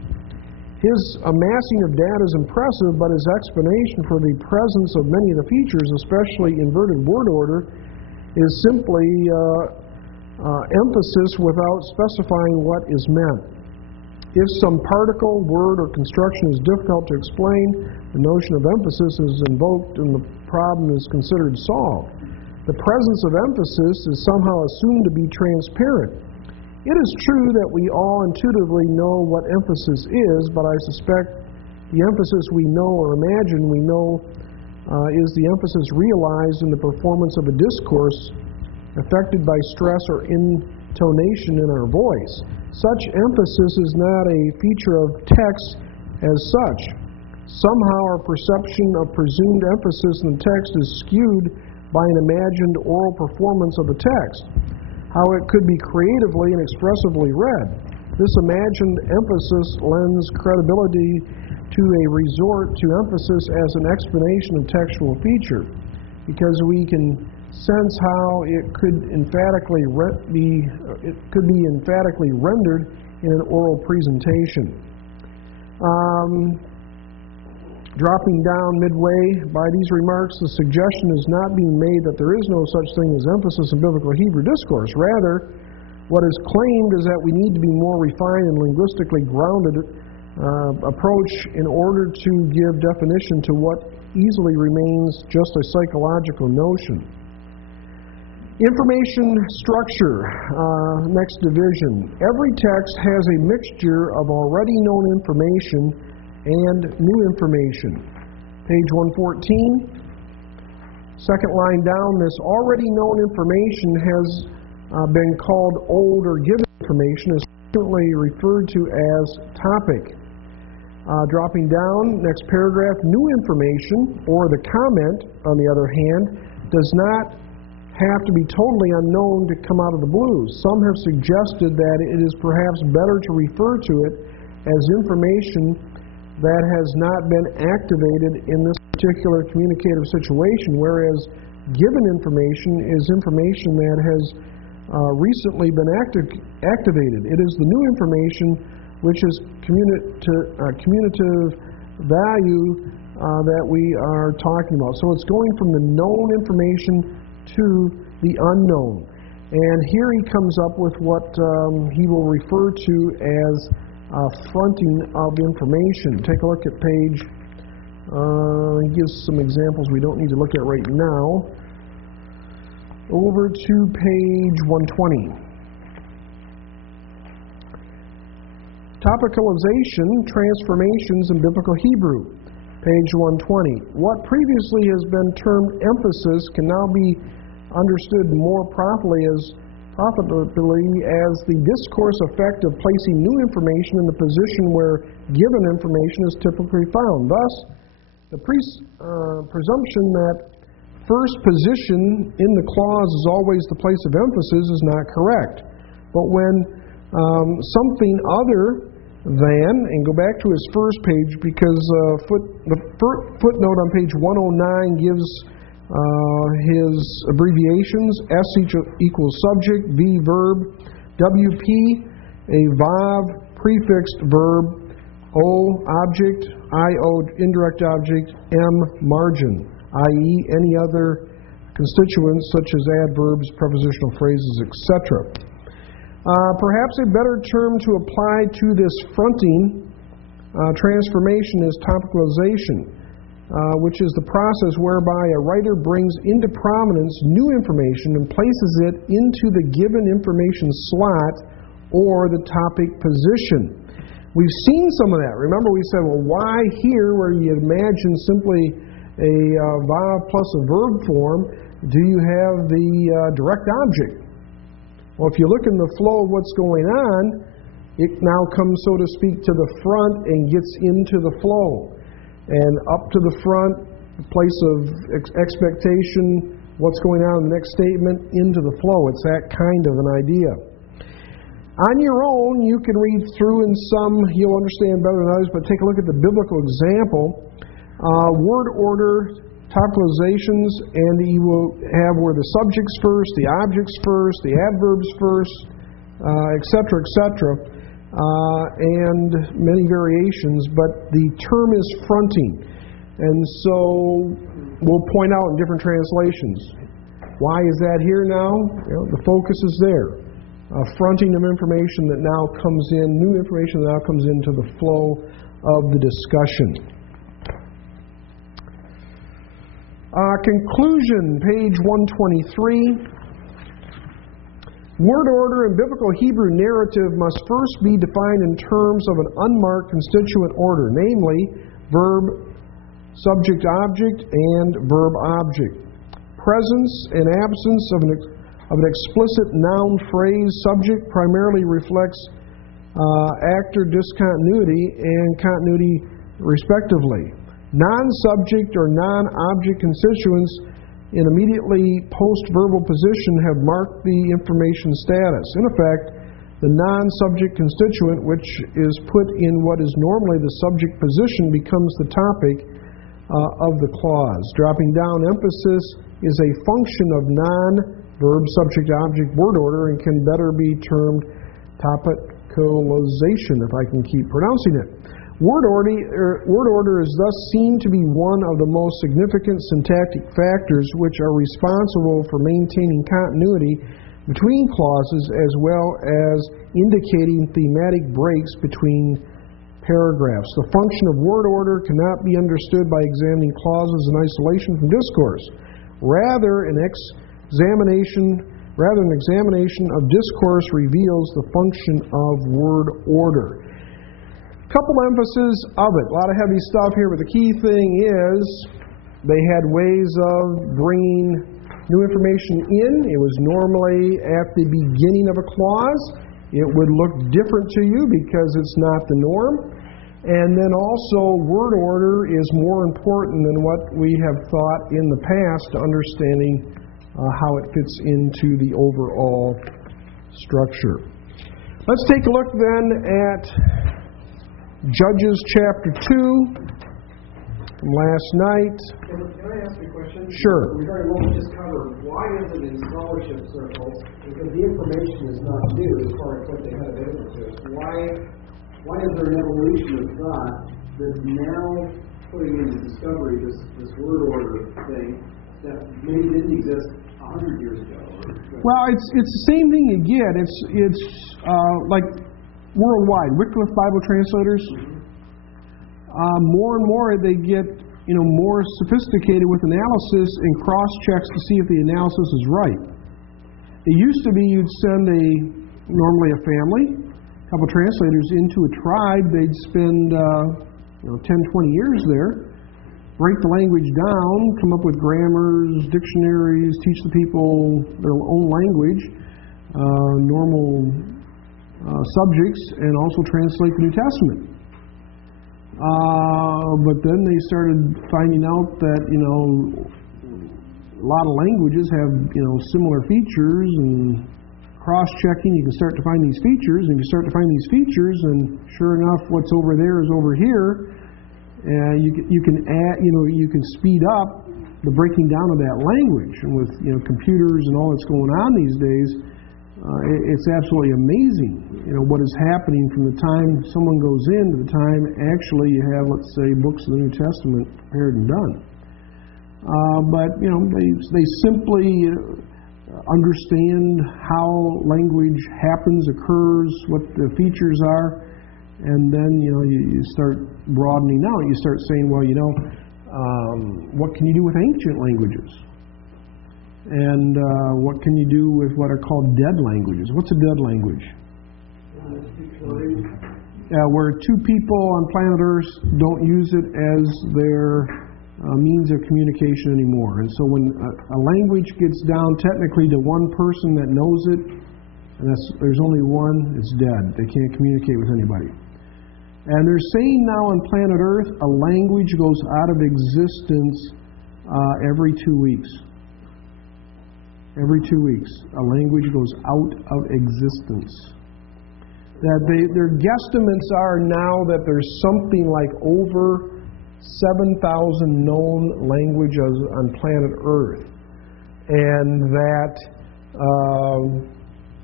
His amassing of data is impressive, but his explanation for the presence of many of the features, especially inverted word order, is simply emphasis without specifying what is meant. If some particle, word, or construction is difficult to explain, the notion of emphasis is invoked and the problem is considered solved. The presence of emphasis is somehow assumed to be transparent. It is true that we all intuitively know what emphasis is, but I suspect the emphasis we know or imagine we know is the emphasis realized in the performance of a discourse affected by stress or intonation in our voice. Such emphasis is not a feature of text as such. Somehow our perception of presumed emphasis in the text is skewed by an imagined oral performance of the text, how it could be creatively and expressively read. This imagined emphasis lends credibility to a resort to emphasis as an explanation of textual feature, because we can sense how it could be emphatically rendered in an oral presentation. Dropping down midway by these remarks, the suggestion is not being made that there is no such thing as emphasis in biblical Hebrew discourse. Rather, what is claimed is that we need to be more refined and linguistically grounded approach in order to give definition to what easily remains just a psychological notion. Information structure, next division. Every text has a mixture of already known information and new information. Page 114. Second line down, this already known information has been called old or given information, is frequently referred to as topic. Dropping down, next paragraph, new information, or the comment, on the other hand, does not have to be totally unknown to come out of the blue. Some have suggested that it is perhaps better to refer to it as information that has not been activated in this particular communicative situation, whereas given information is information that has recently been activated. It is the new information which is commutative value that we are talking about. So it's going from the known information to the unknown. And here he comes up with what he will refer to as fronting of information. Take a look at page, he gives some examples we don't need to look at right now. Over to page 120. Topicalization, transformations in biblical Hebrew. Page 120. What previously has been termed emphasis can now be understood more properly as the discourse effect of placing new information in the position where given information is typically found. Thus, the presumption that first position in the clause is always the place of emphasis is not correct. But when something other than, and go back to his first page because the footnote on page 109 gives his abbreviations: S equals subject, V verb, WP a vav prefixed verb, O object, IO indirect object, M margin, i.e. any other constituents such as adverbs, prepositional phrases, etc. Perhaps a better term to apply to this fronting transformation is topicalization, which is the process whereby a writer brings into prominence new information and places it into the given information slot or the topic position. We've seen some of that. Remember we said, well, why here where you imagine simply a va plus a verb form, do you have the direct object? Well, if you look in the flow of what's going on, it now comes, so to speak, to the front and gets into the flow. And up to the front, place of expectation, what's going on in the next statement, into the flow. It's that kind of an idea. On your own, you can read through, and some you'll understand better than others, but take a look at the biblical example. Word order, topicalizations, and you will have where the subject's first, the object's first, the adverb's first, etc., etc., and many variations, but the term is fronting. And so we'll point out in different translations. Why is that here now? The focus is there. Fronting of information that now comes in, new information that now comes into the flow of the discussion. Conclusion, page 123. Word order in biblical Hebrew narrative must first be defined in terms of an unmarked constituent order, namely verb, subject-object, and verb-object. Presence and absence of an explicit noun phrase subject primarily reflects actor discontinuity and continuity respectively. Non-subject or non-object constituents in immediately post-verbal position have marked the information status. In effect, the non-subject constituent, which is put in what is normally the subject position, becomes the topic of the clause. Dropping down emphasis is a function of non-verb subject-object word order and can better be termed topicalization, if I can keep pronouncing it. Word order is thus seen to be one of the most significant syntactic factors which are responsible for maintaining continuity between clauses as well as indicating thematic breaks between paragraphs. The function of word order cannot be understood by examining clauses in isolation from discourse. Rather, an examination of discourse reveals the function of word order. Couple emphasis of it. A lot of heavy stuff here, but the key thing is they had ways of bringing new information in. It was normally at the beginning of a clause. It would look different to you because it's not the norm. And then also, word order is more important than what we have thought in the past to understanding how it fits into the overall structure. Let's take a look then at Judges chapter 2 from last night. Can I ask you a question? Sure. Regarding what we just covered, why is it in scholarship circles? Because the information is not new as far as what they had available to us. Why is there an evolution of thought that's now putting into discovery this word order thing that maybe didn't exist 100 years ago? Well, it's the same thing again. It's like worldwide, Wycliffe Bible translators, more and more they get more sophisticated with analysis and cross-checks to see if the analysis is right. It used to be you'd send normally a family, a couple translators into a tribe. They'd spend 10, 20 years there, break the language down, come up with grammars, dictionaries, teach the people their own language, normal subjects, and also translate the New Testament. But then they started finding out that a lot of languages have similar features, and cross-checking, you can start to find these features, and you start to find these features, and sure enough, what's over there is over here. You can add, you can speed up the breaking down of that language, and with computers and all that's going on these days. It's absolutely amazing, what is happening from the time someone goes in to the time actually you have, let's say, books of the New Testament prepared and done. But they simply understand how language happens, occurs, what the features are, and then you start broadening out. You start saying, well, what can you do with ancient languages? And what can you do with what are called dead languages? What's a dead language? where two people on planet Earth don't use it as their means of communication anymore. And so when a language gets down technically to one person that knows it, and there's only one, it's dead. They can't communicate with anybody. And they're saying now on planet Earth, a language goes out of existence every 2 weeks. Every 2 weeks, a language goes out of existence. That their guesstimates are now that there's something like over 7,000 known languages on planet Earth. And that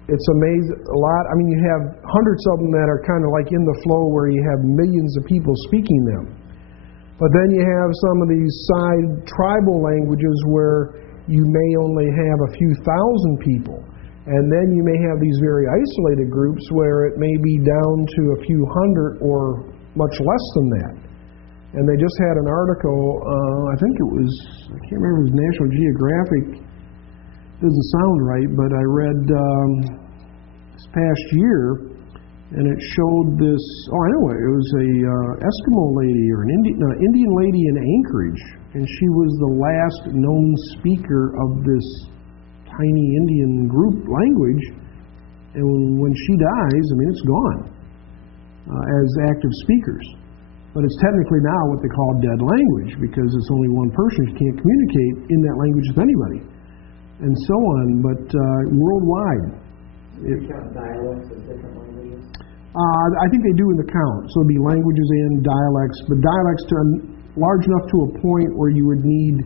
it's amazing. A lot, I mean, you have hundreds of them that are kind of like in the flow where you have millions of people speaking them. But then you have some of these side tribal languages where you may only have a few thousand people. And then you may have these very isolated groups where it may be down to a few hundred or much less than that. And they just had an article, I think it was, I can't remember if it was National Geographic, doesn't sound right, but I read this past year, and it showed this, I know it was a Eskimo lady or an Indian lady in Anchorage, and she was the last known speaker of this tiny Indian group language, and when she dies, I mean, it's gone as active speakers. But it's technically now what they call dead language because it's only one person who can't communicate in that language with anybody, and so on. But worldwide, Do you count dialects as different languages? I think they do in the count. So it'd be languages and dialects, but dialects to large enough to a point where you would need,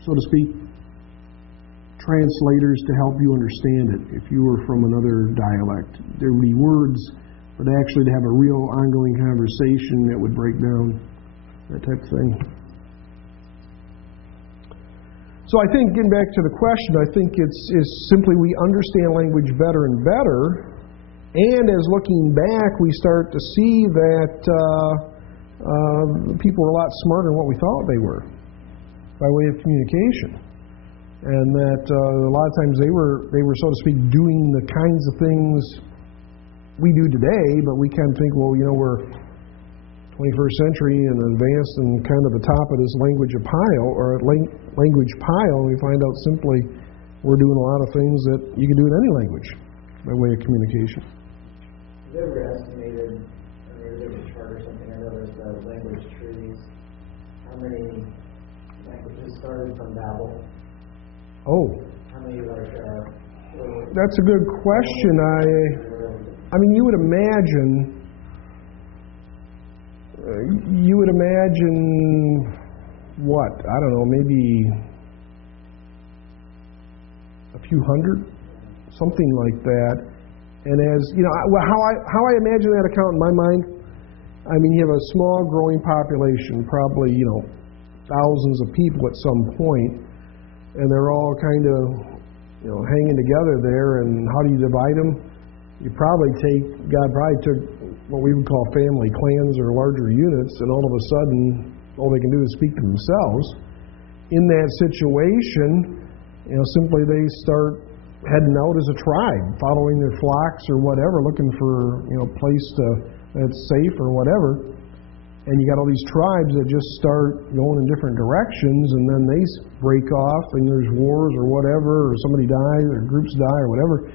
so to speak, translators to help you understand it. If you were from another dialect, there would be words, but actually to have a real ongoing conversation that would break down that type of thing. So I think, getting back to the question, I think it's simply we understand language better and better, and as looking back, we start to see that people were a lot smarter than what we thought they were by way of communication. And that a lot of times they were, so to speak, doing the kinds of things we do today, but we kind of think, well, you know, we're 21st century and advanced and kind of the top of this language pile, and we find out simply we're doing a lot of things that you can do in any language by way of communication. Have you ever estimated, or maybe there's a chart or something, I know there's the language trees, how many languages started from Babel? Oh. How many, That's a good question. I mean, you would imagine what? I don't know, maybe a few hundred, something like that. And as you know, how I imagine that account in my mind, I mean, you have a small growing population, probably thousands of people at some point, and they're all kind of hanging together there. And how do you divide them? God probably took what we would call family clans or larger units, and all of a sudden, all they can do is speak to themselves. In that situation, simply they start heading out as a tribe, following their flocks or whatever, looking for a place that's safe or whatever. And you got all these tribes that just start going in different directions, and then they break off, and there's wars or whatever, or somebody dies, or groups die, or whatever.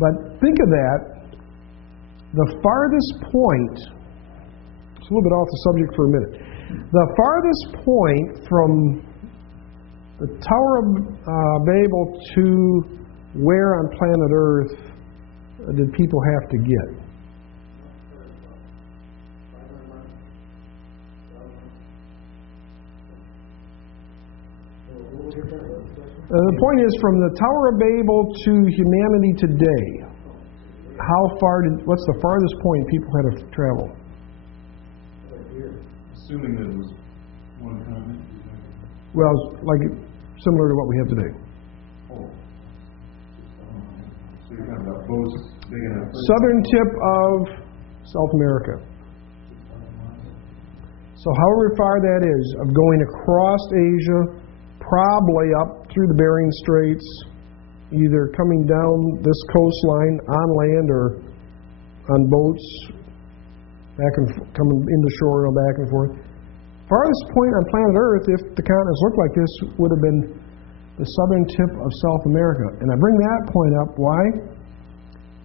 But think of that. The farthest point, it's a little bit off the subject for a minute. The farthest point from the Tower of Babel to where on planet Earth did people have to get? The point is, from the Tower of Babel to humanity today, what's the farthest point people had to travel? Assuming that it was one continent. Well, like similar to what we have today. Oh. So you're talking about boats big enough. Southern tip of South America. So however far that is, of going across Asia, probably up through the Bering Straits, either coming down this coastline on land or on boats, back and coming into shore, back and forth. Farthest point on planet Earth, if the continents looked like this, would have been the southern tip of South America. And I bring that point up, why?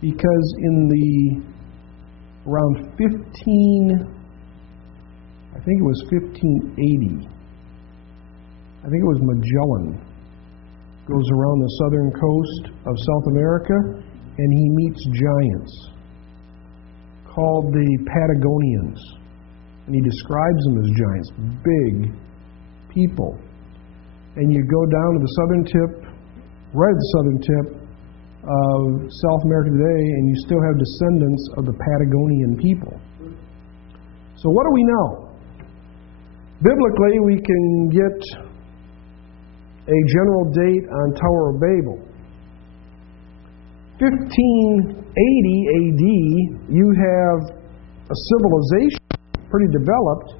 Because in the around 1580, I think it was Magellan, goes around the southern coast of South America, and he meets giants called the Patagonians. And he describes them as giants, big people. And you go down to the southern tip, right at the southern tip of South America today, and you still have descendants of the Patagonian people. So what do we know? Biblically, we can get a general date on Tower of Babel. 1580 AD, you have a civilization pretty developed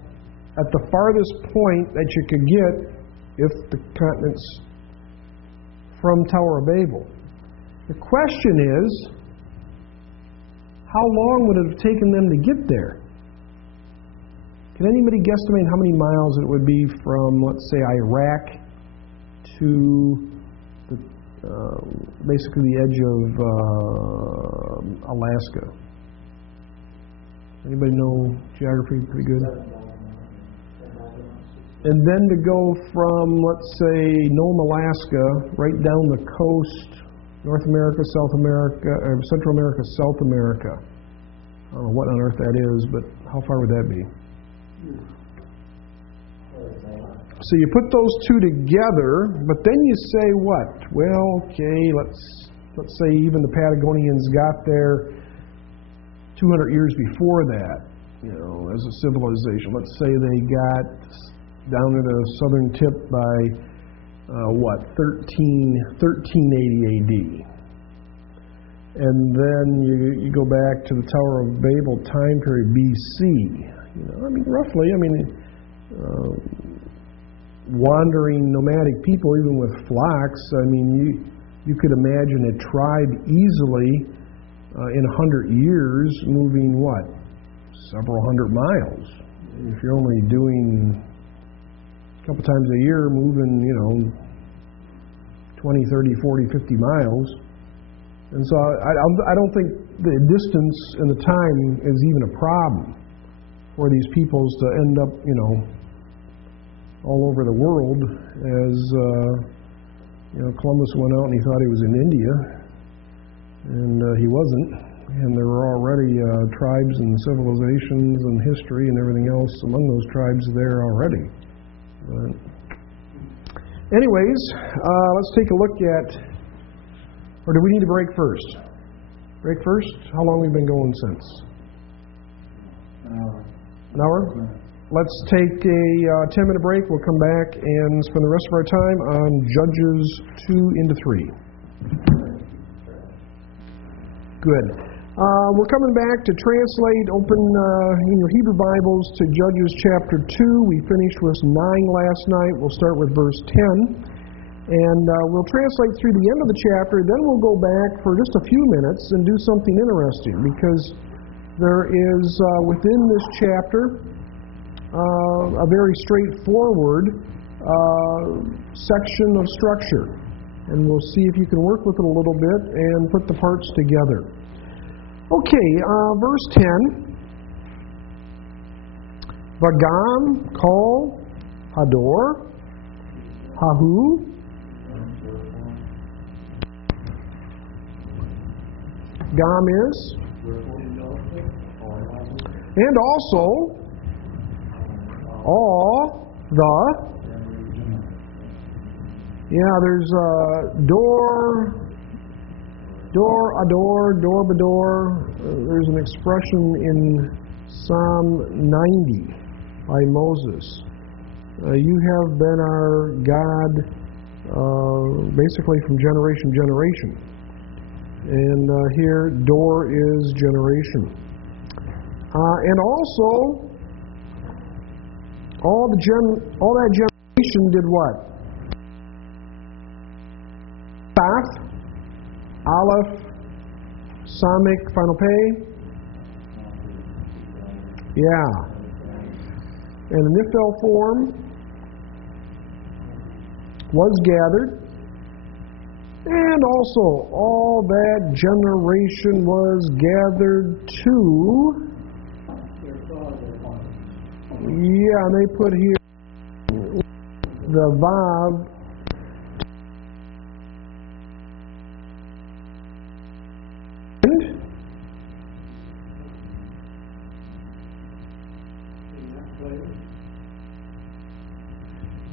at the farthest point that you could get, if the continent's from Tower of Babel. The question is, how long would it have taken them to get there? Can anybody guesstimate how many miles it would be from, let's say, Iraq to the, basically the edge of Alaska? Anybody know geography pretty good? And then to go from, let's say, Nome, Alaska, right down the coast, North America, South America, or Central America, South America. I don't know what on earth that is, but how far would that be? So you put those two together, but then you say what? Well, okay, let's say even the Patagonians got there 200 years before that, as a civilization. Let's say they got down to the southern tip by 1380 AD. And then you go back to the Tower of Babel time period, BC. Roughly, wandering nomadic people, even with flocks, you could imagine a tribe easily in 100 years moving what? Several hundred miles. If you're only doing a couple times a year, moving, 20, 30, 40, 50 miles. And so I don't think the distance and the time is even a problem for these peoples to end up, all over the world, as Columbus went out and he thought he was in India, and he wasn't. And there were already tribes and civilizations and history and everything else among those tribes there already. Anyways, let's take a look at, or do we need to break first? Break first? How long have we been going since? An hour? Let's take a 10-minute break. We'll come back and spend the rest of our time on Judges 2 into 3. Good. We're coming back to translate. Open in your Hebrew Bibles to Judges chapter 2. We finished verse 9 last night. We'll start with verse 10. And we'll translate through the end of the chapter. Then we'll go back for just a few minutes and do something interesting, because there is within this chapter a very straightforward section of structure. And we'll see if you can work with it a little bit and put the parts together. Okay, verse 10. Vagam, Kol, Hador, Hahu, Gam is, and also all the, there's Dor, Ador, Dor, Bador. There's an expression in Psalm 90 by Moses. You have been our God basically from generation to generation. And here, Dor is generation. And also, all that generation did what? Saf, Aleph, Samik, final pay. Yeah. And the Nifel form was gathered. And also, all that generation was gathered to. Yeah, and they put here the Vav.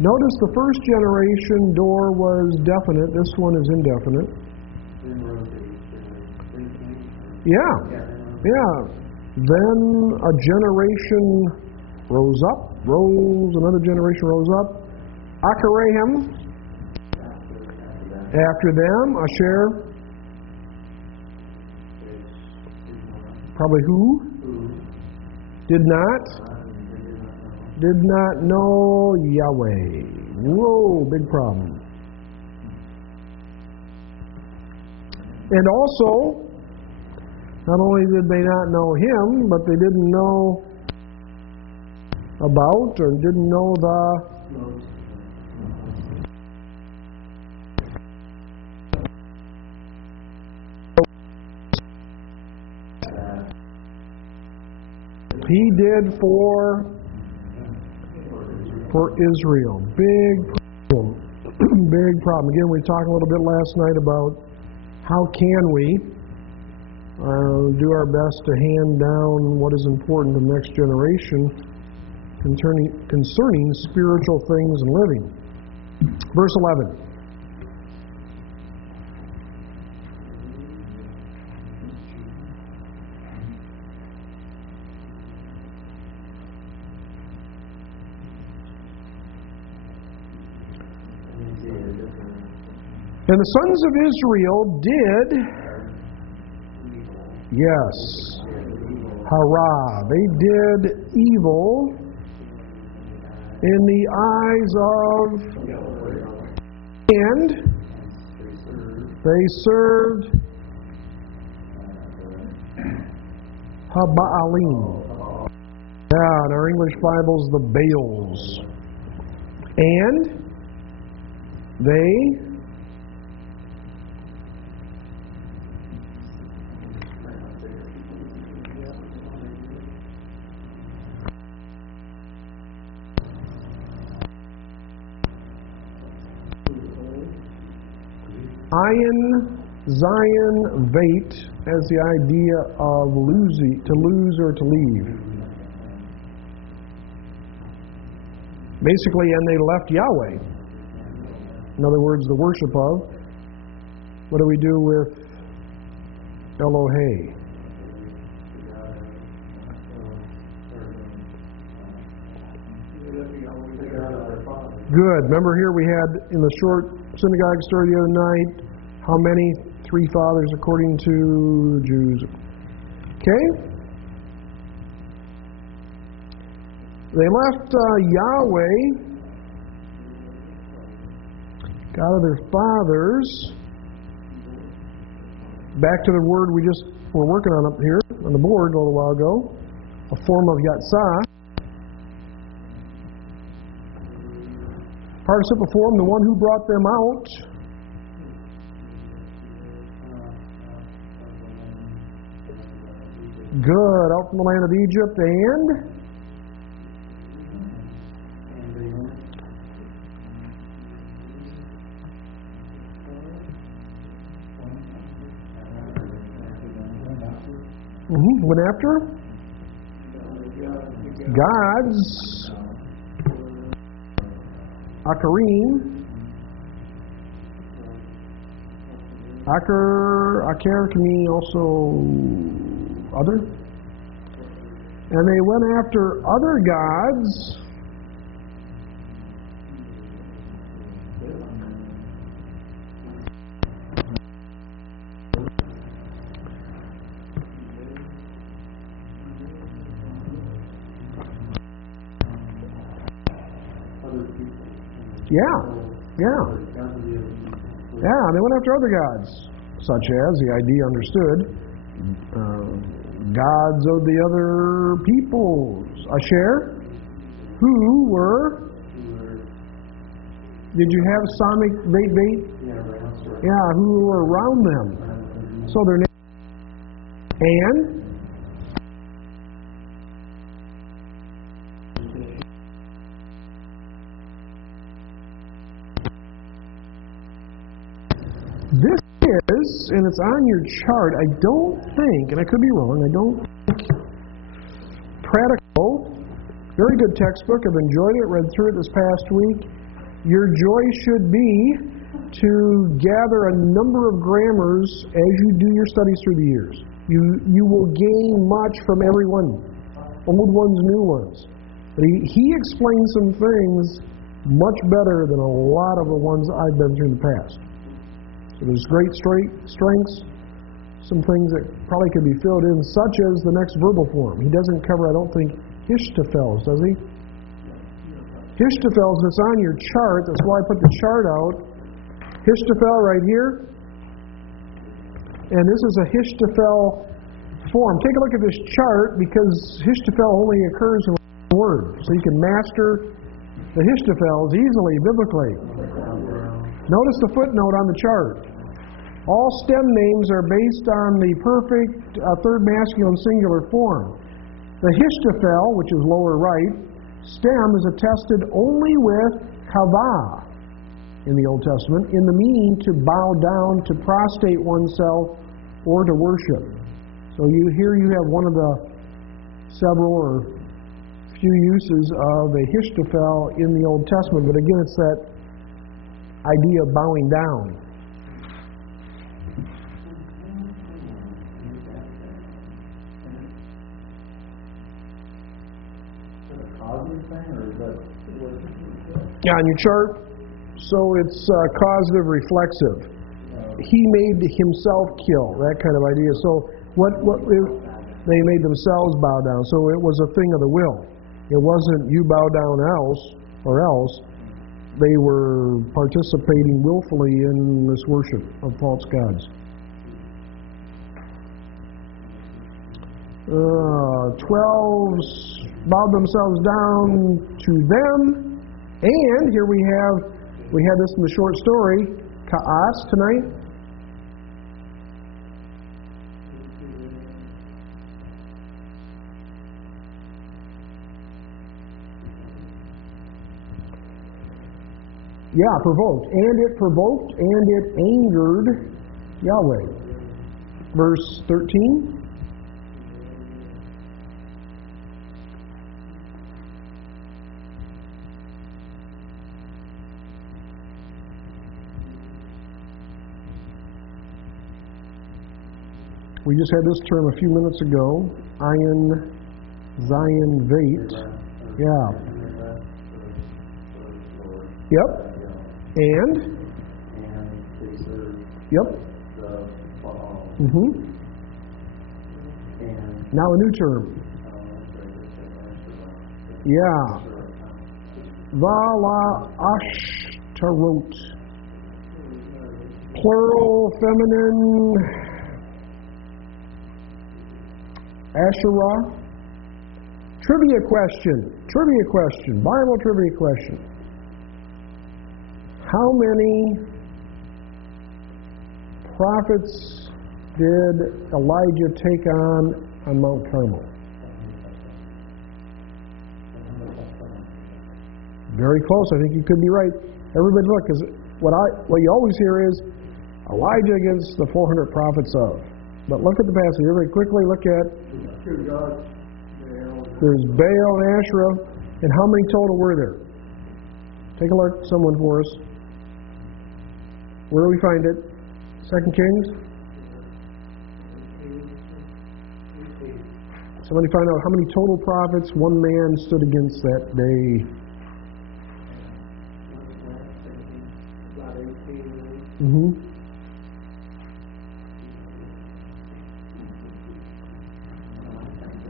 Notice the first generation door was definite. This one is indefinite. Yeah. Yeah. Then a generation rose up, another generation rose up. Akarehim. After them, Asher. Probably who? Did not know Yahweh. Whoa, big problem. And also, not only did they not know him, but they didn't know about or didn't know the he did for Israel. Big problem. Big problem. Again, we talked a little bit last night about how can we do our best to hand down what is important to the next generation concerning spiritual things and living. Verse 11. And the sons of Israel did, yes, hurrah, they did evil in the eyes of, and they served Habaalim. Yeah, in our English Bibles, the Baals. And they Ayin Zion Vait as the idea of to lose or to leave. Basically, and they left Yahweh. In other words, the worship of. What do we do with Elohe? Good. Remember here we had in the short synagogue story the other night, how many? 3 fathers according to Jews. Okay? They left Yahweh, God of their fathers. Back to the word we just were working on up here on the board a little while ago, a form of Yatsah. Participle form, the one who brought them out. Good, out from the land of Egypt, and went after God's Akarim. Akar can mean also other. And they went after other gods. Yeah, they went after other gods. such as the idea understood, gods of the other peoples, asher, who were, did you have sonic bait? Yeah, who were around them. So their name, and this is, and it's on your chart, I don't think, and I could be wrong, I don't think, practical, very good textbook, I've enjoyed it, read through it this past week. Your joy should be to gather a number of grammars as you do your studies through the years. You will gain much from every one, old ones, new ones. But he explains some things much better than a lot of the ones I've been through in the past. So there's great strengths, some things that probably could be filled in, such as the next verbal form. He doesn't cover, I don't think, Hishtopheles, does he? Hishtopheles, it's on your chart. That's why I put the chart out. Histophel right here. And this is a Histophel form. Take a look at this chart because Histophel only occurs in one word. So you can master the Histophels easily, biblically. Notice the footnote on the chart. All stem names are based on the perfect third masculine singular form. The Histophel, which is lower right, stem is attested only with kavah in the Old Testament, in the meaning to bow down, to prostrate oneself, or to worship. So here you have one of the several or few uses of a Histophel in the Old Testament, but again it's that idea of bowing down. Yeah, on your chart, so it's causative reflexive. He made himself kill, that kind of idea. So they made themselves bow down. So it was a thing of the will. It wasn't you bow down else. They were participating willfully in this worship of false gods. 12s bowed themselves down to them. And here we had this in the short story, Ka'as tonight. Yeah, provoked. And it provoked and it angered Yahweh. Verse 13. We just had this term a few minutes ago, Ayin Zion Vait. Yeah. Yep. And? Yep. Now a new term. Yeah. Vala Ashtarot. Plural, feminine, Asherah. Trivia question. Bible trivia question. How many prophets did Elijah take on Mount Carmel? Very close. I think you could be right. Everybody look, because what you always hear is Elijah against the 400 prophets of. But look at the passage. Everybody quickly look at. There's Baal and Asherah. And how many total were there? Take a look, someone for us. Where do we find it? 2 Kings? Somebody find out how many total prophets one man stood against that day.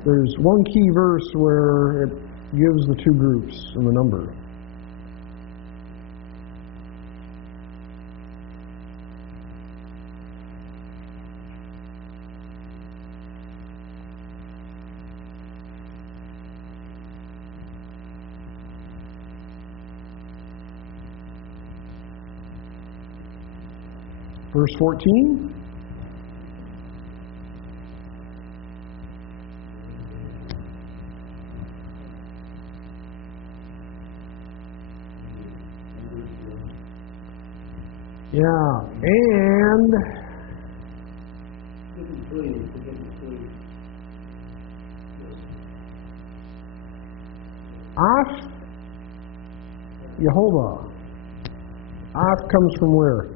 There's one key verse where it gives the two groups and the number. Verse 14. Yeah, and Af Yehovah. Af comes from where?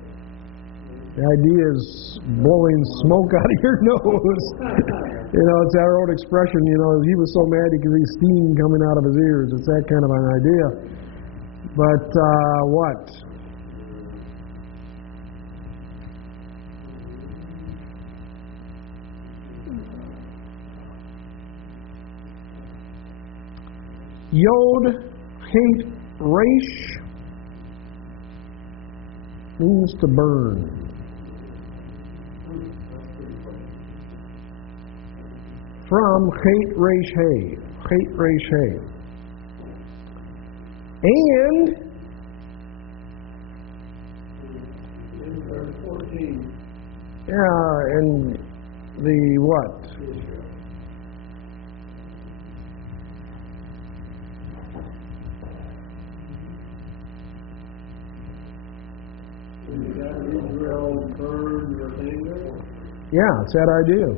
The idea is blowing smoke out of your nose. It's our old expression, he was so mad he could see steam coming out of his ears. It's that kind of an idea. But what? Yod, Hate, Resh means to burn. From Hate, Resh, Hay. Hate, Resh, Hay. And verse 14. yeah, and the what? Israel burned with anger. Yeah, it's that idea.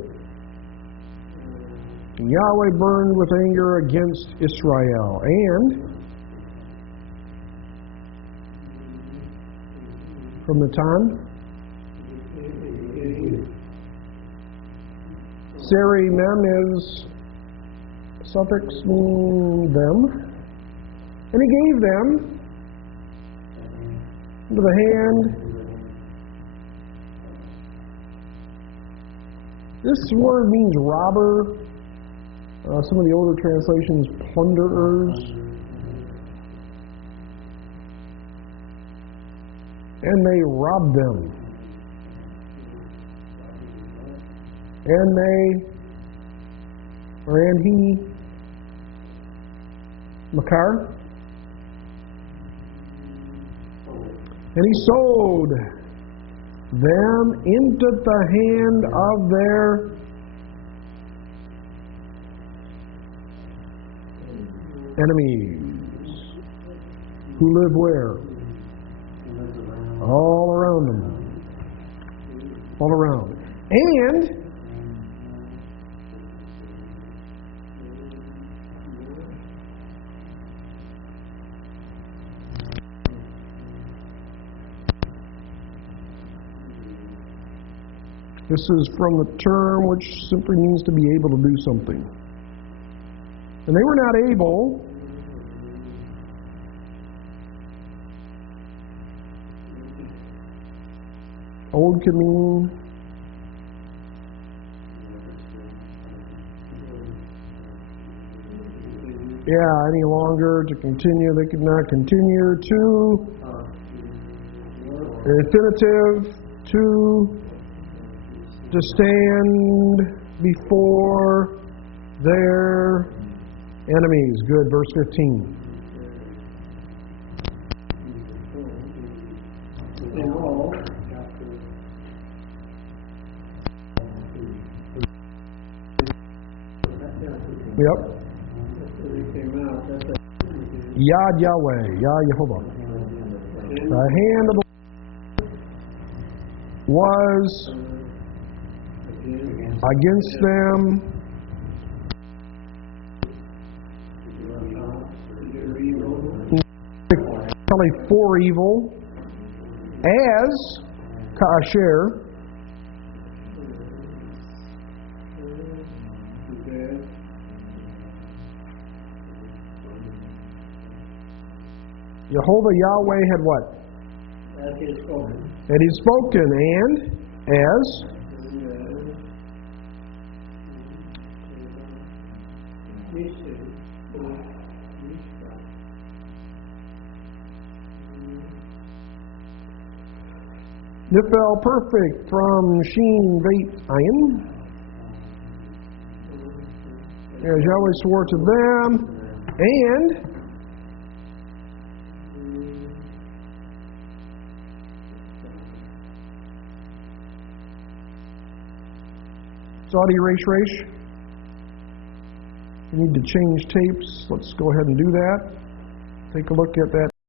Yahweh burned with anger against Israel. And from the time Sari Mem is suffix meaning them. And he gave them into the hand. This word means robber. Some of the older translations, plunderers. And they robbed them. And he, Makar. And he sold them into the hand of their enemies, who live where? All around them. All around. And this is from the term which simply means to be able to do something. And they were not able old can mean any longer to continue. They could not continue to infinitive to stand before their enemies. Good. Verse 15. Yep. Yad Yahweh, Yah Yehovah. The hand of the was against them. For evil, as Ka'asher, Jehovah Yahweh had what? As he had spoken. And he'd spoken, and as Nifel perfect from Sheen Veit Ayin. As Yahweh swore to them, and Saudi race. If you need to change tapes, let's go ahead and do that. Take a look at that